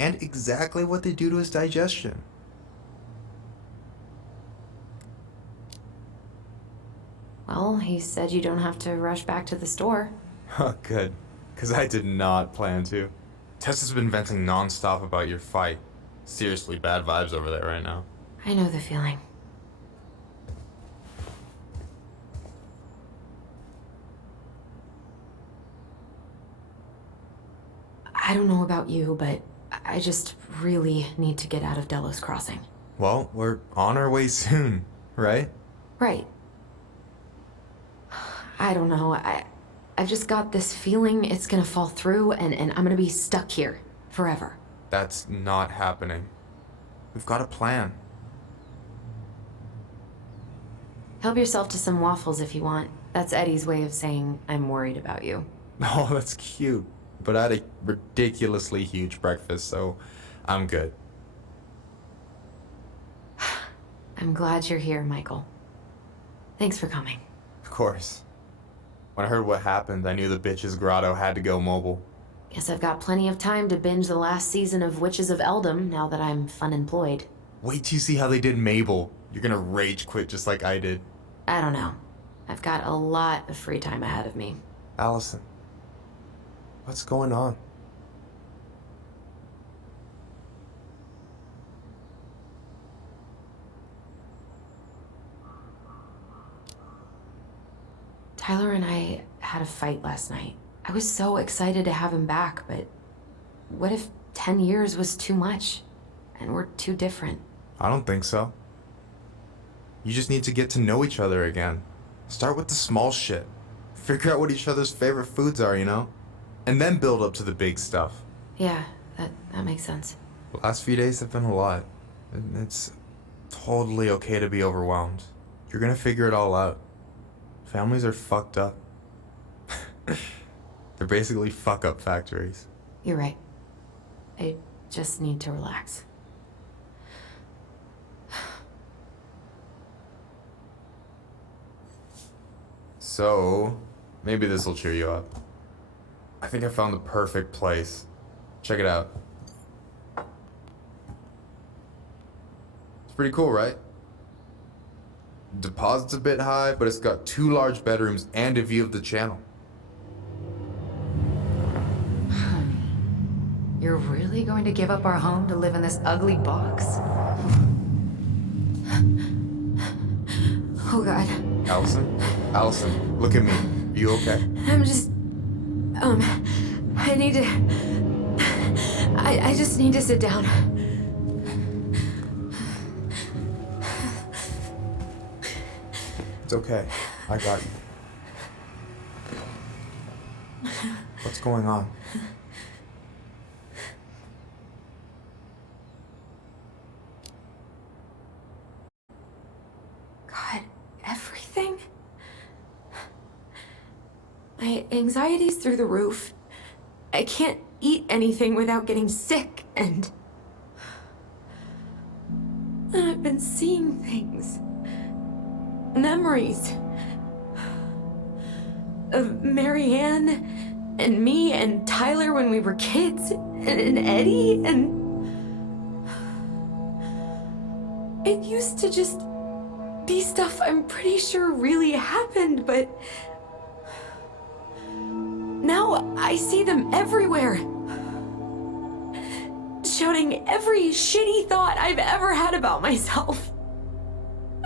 And exactly what they do to his digestion. Well, he said you don't have to rush back to the store. Huh, good. Because I did not plan to. Tessa's been venting nonstop about your fight. Seriously, bad vibes over there right now. I know the feeling. I don't know about you, but I just really need to get out of Delos Crossing. Well, we're on our way soon, right? Right. I don't know. I've just got this feeling it's gonna fall through and I'm gonna be stuck here forever. That's not happening. We've got a plan. Help yourself to some waffles if you want. That's Eddie's way of saying I'm worried about you. Oh, that's cute. But I had a ridiculously huge breakfast, so I'm good. I'm glad you're here, Michael. Thanks for coming. Of course. When I heard what happened, I knew the bitch's grotto had to go mobile. Guess I've got plenty of time to binge the last season of Witches of Eldom now that I'm fun-employed. Wait till you see how they did Mabel. You're gonna rage quit just like I did. I don't know. I've got a lot of free time ahead of me. Allison, what's going on? Tyler and I had a fight last night. I was so excited to have him back, but what if 10 years was too much and we're too different? I don't think so. You just need to get to know each other again. Start with the small shit. Figure out what each other's favorite foods are, you know? And then build up to the big stuff. Yeah, that makes sense. The last few days have been a lot. And it's totally okay to be overwhelmed. You're gonna figure it all out. Families are fucked up. They're basically fuck-up factories. You're right. I just need to relax. So, maybe this will cheer you up. I think I found the perfect place. Check it out. It's pretty cool, right? Deposit's a bit high, but it's got 2 large bedrooms and a view of the channel. You're really going to give up our home to live in this ugly box? Oh God. Allison, look at me. Are you okay? I'm just... I need to... I just need to sit down. It's okay. I got you. What's going on? God, everything? My anxiety's through the roof. I can't eat anything without getting sick, and I've been seeing things. Memories of Marianne and me and Tyler when we were kids, and Eddie, and it used to just be stuff I'm pretty sure really happened, but now I see them everywhere. Shouting every shitty thought I've ever had about myself.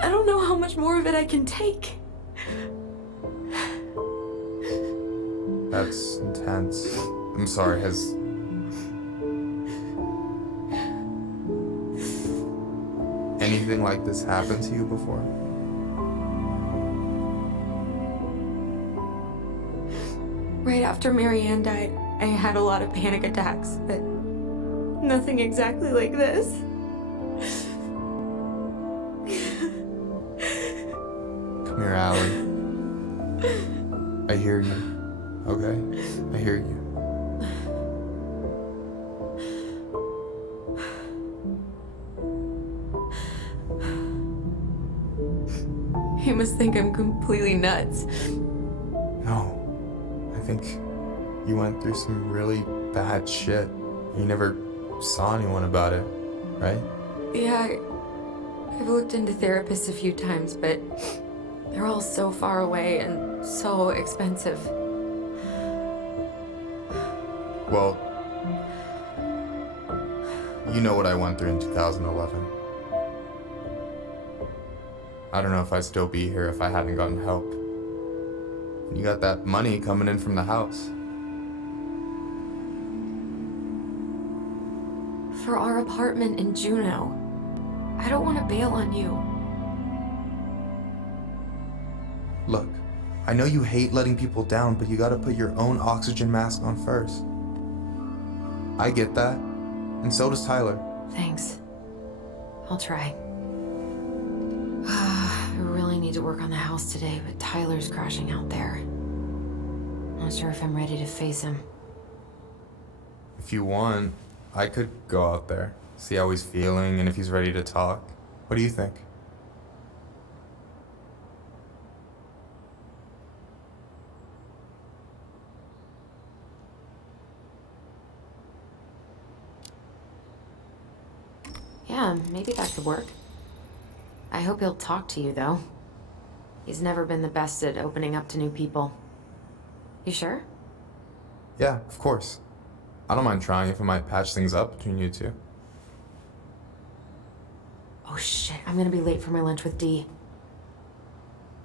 I don't know how much more of it I can take. That's intense. I'm sorry, has anything like this happened to you before? Right after Marianne died, I had a lot of panic attacks, but nothing exactly like this. Come here, Allie. I hear you. Okay? I hear you. You must think I'm completely nuts. No. I think you went through some really bad shit. You never saw anyone about it, right? Yeah, I've looked into therapists a few times, but they're all so far away and so expensive. Well, you know what I went through in 2011. I don't know if I'd still be here if I hadn't gotten help. You got that money coming in from the house. For our apartment in Juneau. I don't want to bail on you. Look, I know you hate letting people down, but you gotta put your own oxygen mask on first. I get that, and so does Tyler. Thanks. I'll try. I really need to work on the house today, but Tyler's crashing out there. Not sure if I'm ready to face him. If you want, I could go out there, see how he's feeling, and if he's ready to talk. What do you think? Yeah, maybe that could work. I hope he'll talk to you, though. He's never been the best at opening up to new people. You sure? Yeah, of course. I don't mind trying if it might patch things up between you two. Oh shit, I'm gonna be late for my lunch with Dee.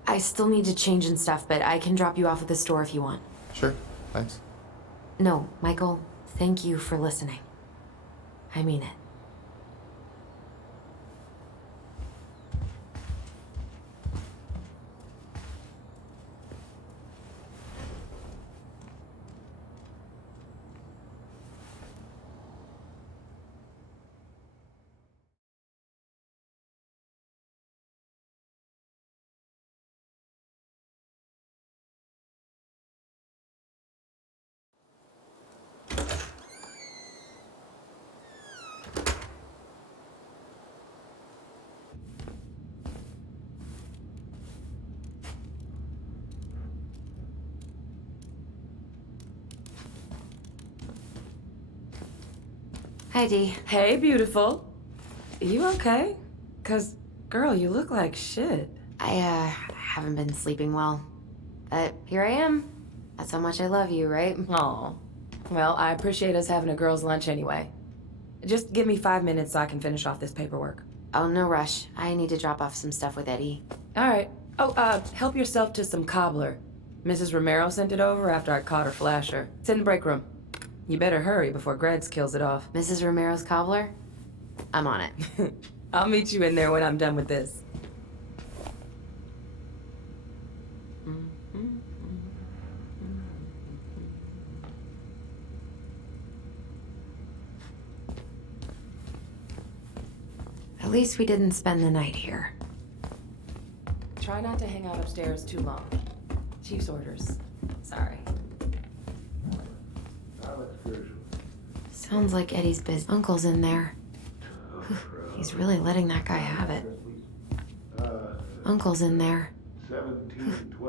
I still need to change and stuff, but I can drop you off at the store if you want. Sure, thanks. No, Michael, thank you for listening. I mean it. Hi, Dee. Hey, beautiful. You okay? 'Cause, girl, you look like shit. I haven't been sleeping well. But here I am. That's how much I love you, right? Aw. Well, I appreciate us having a girls' lunch anyway. Just give me 5 minutes so I can finish off this paperwork. Oh, no rush. I need to drop off some stuff with Eddie. All right. Oh, help yourself to some cobbler. Mrs. Romero sent it over after I caught her flasher. It's in the break room. You better hurry before Greggs kills it off. Mrs. Romero's cobbler? I'm on it. I'll meet you in there when I'm done with this. At least we didn't spend the night here. Try not to hang out upstairs too long. Chief's orders. Sorry. Sounds like Eddie's uncle's in there. He's really letting that guy have it. Uncle's in there.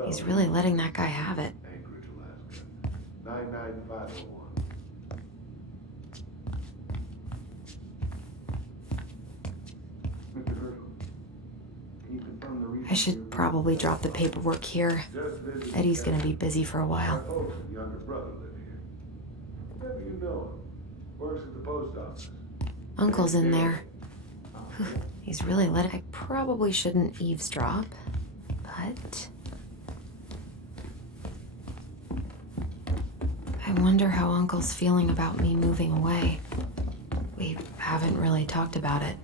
He's really letting that guy have it. Anchorage, Alaska. 99501. Mr. Herschel, can you confirm the reason? I should probably drop the paperwork here. Eddie's gonna be busy for a while. Folks, younger brother live here. Maybe you know him. Works at the post office. Uncle's in there. He's really letting... I probably shouldn't eavesdrop, but... I wonder how Uncle's feeling about me moving away. We haven't really talked about it.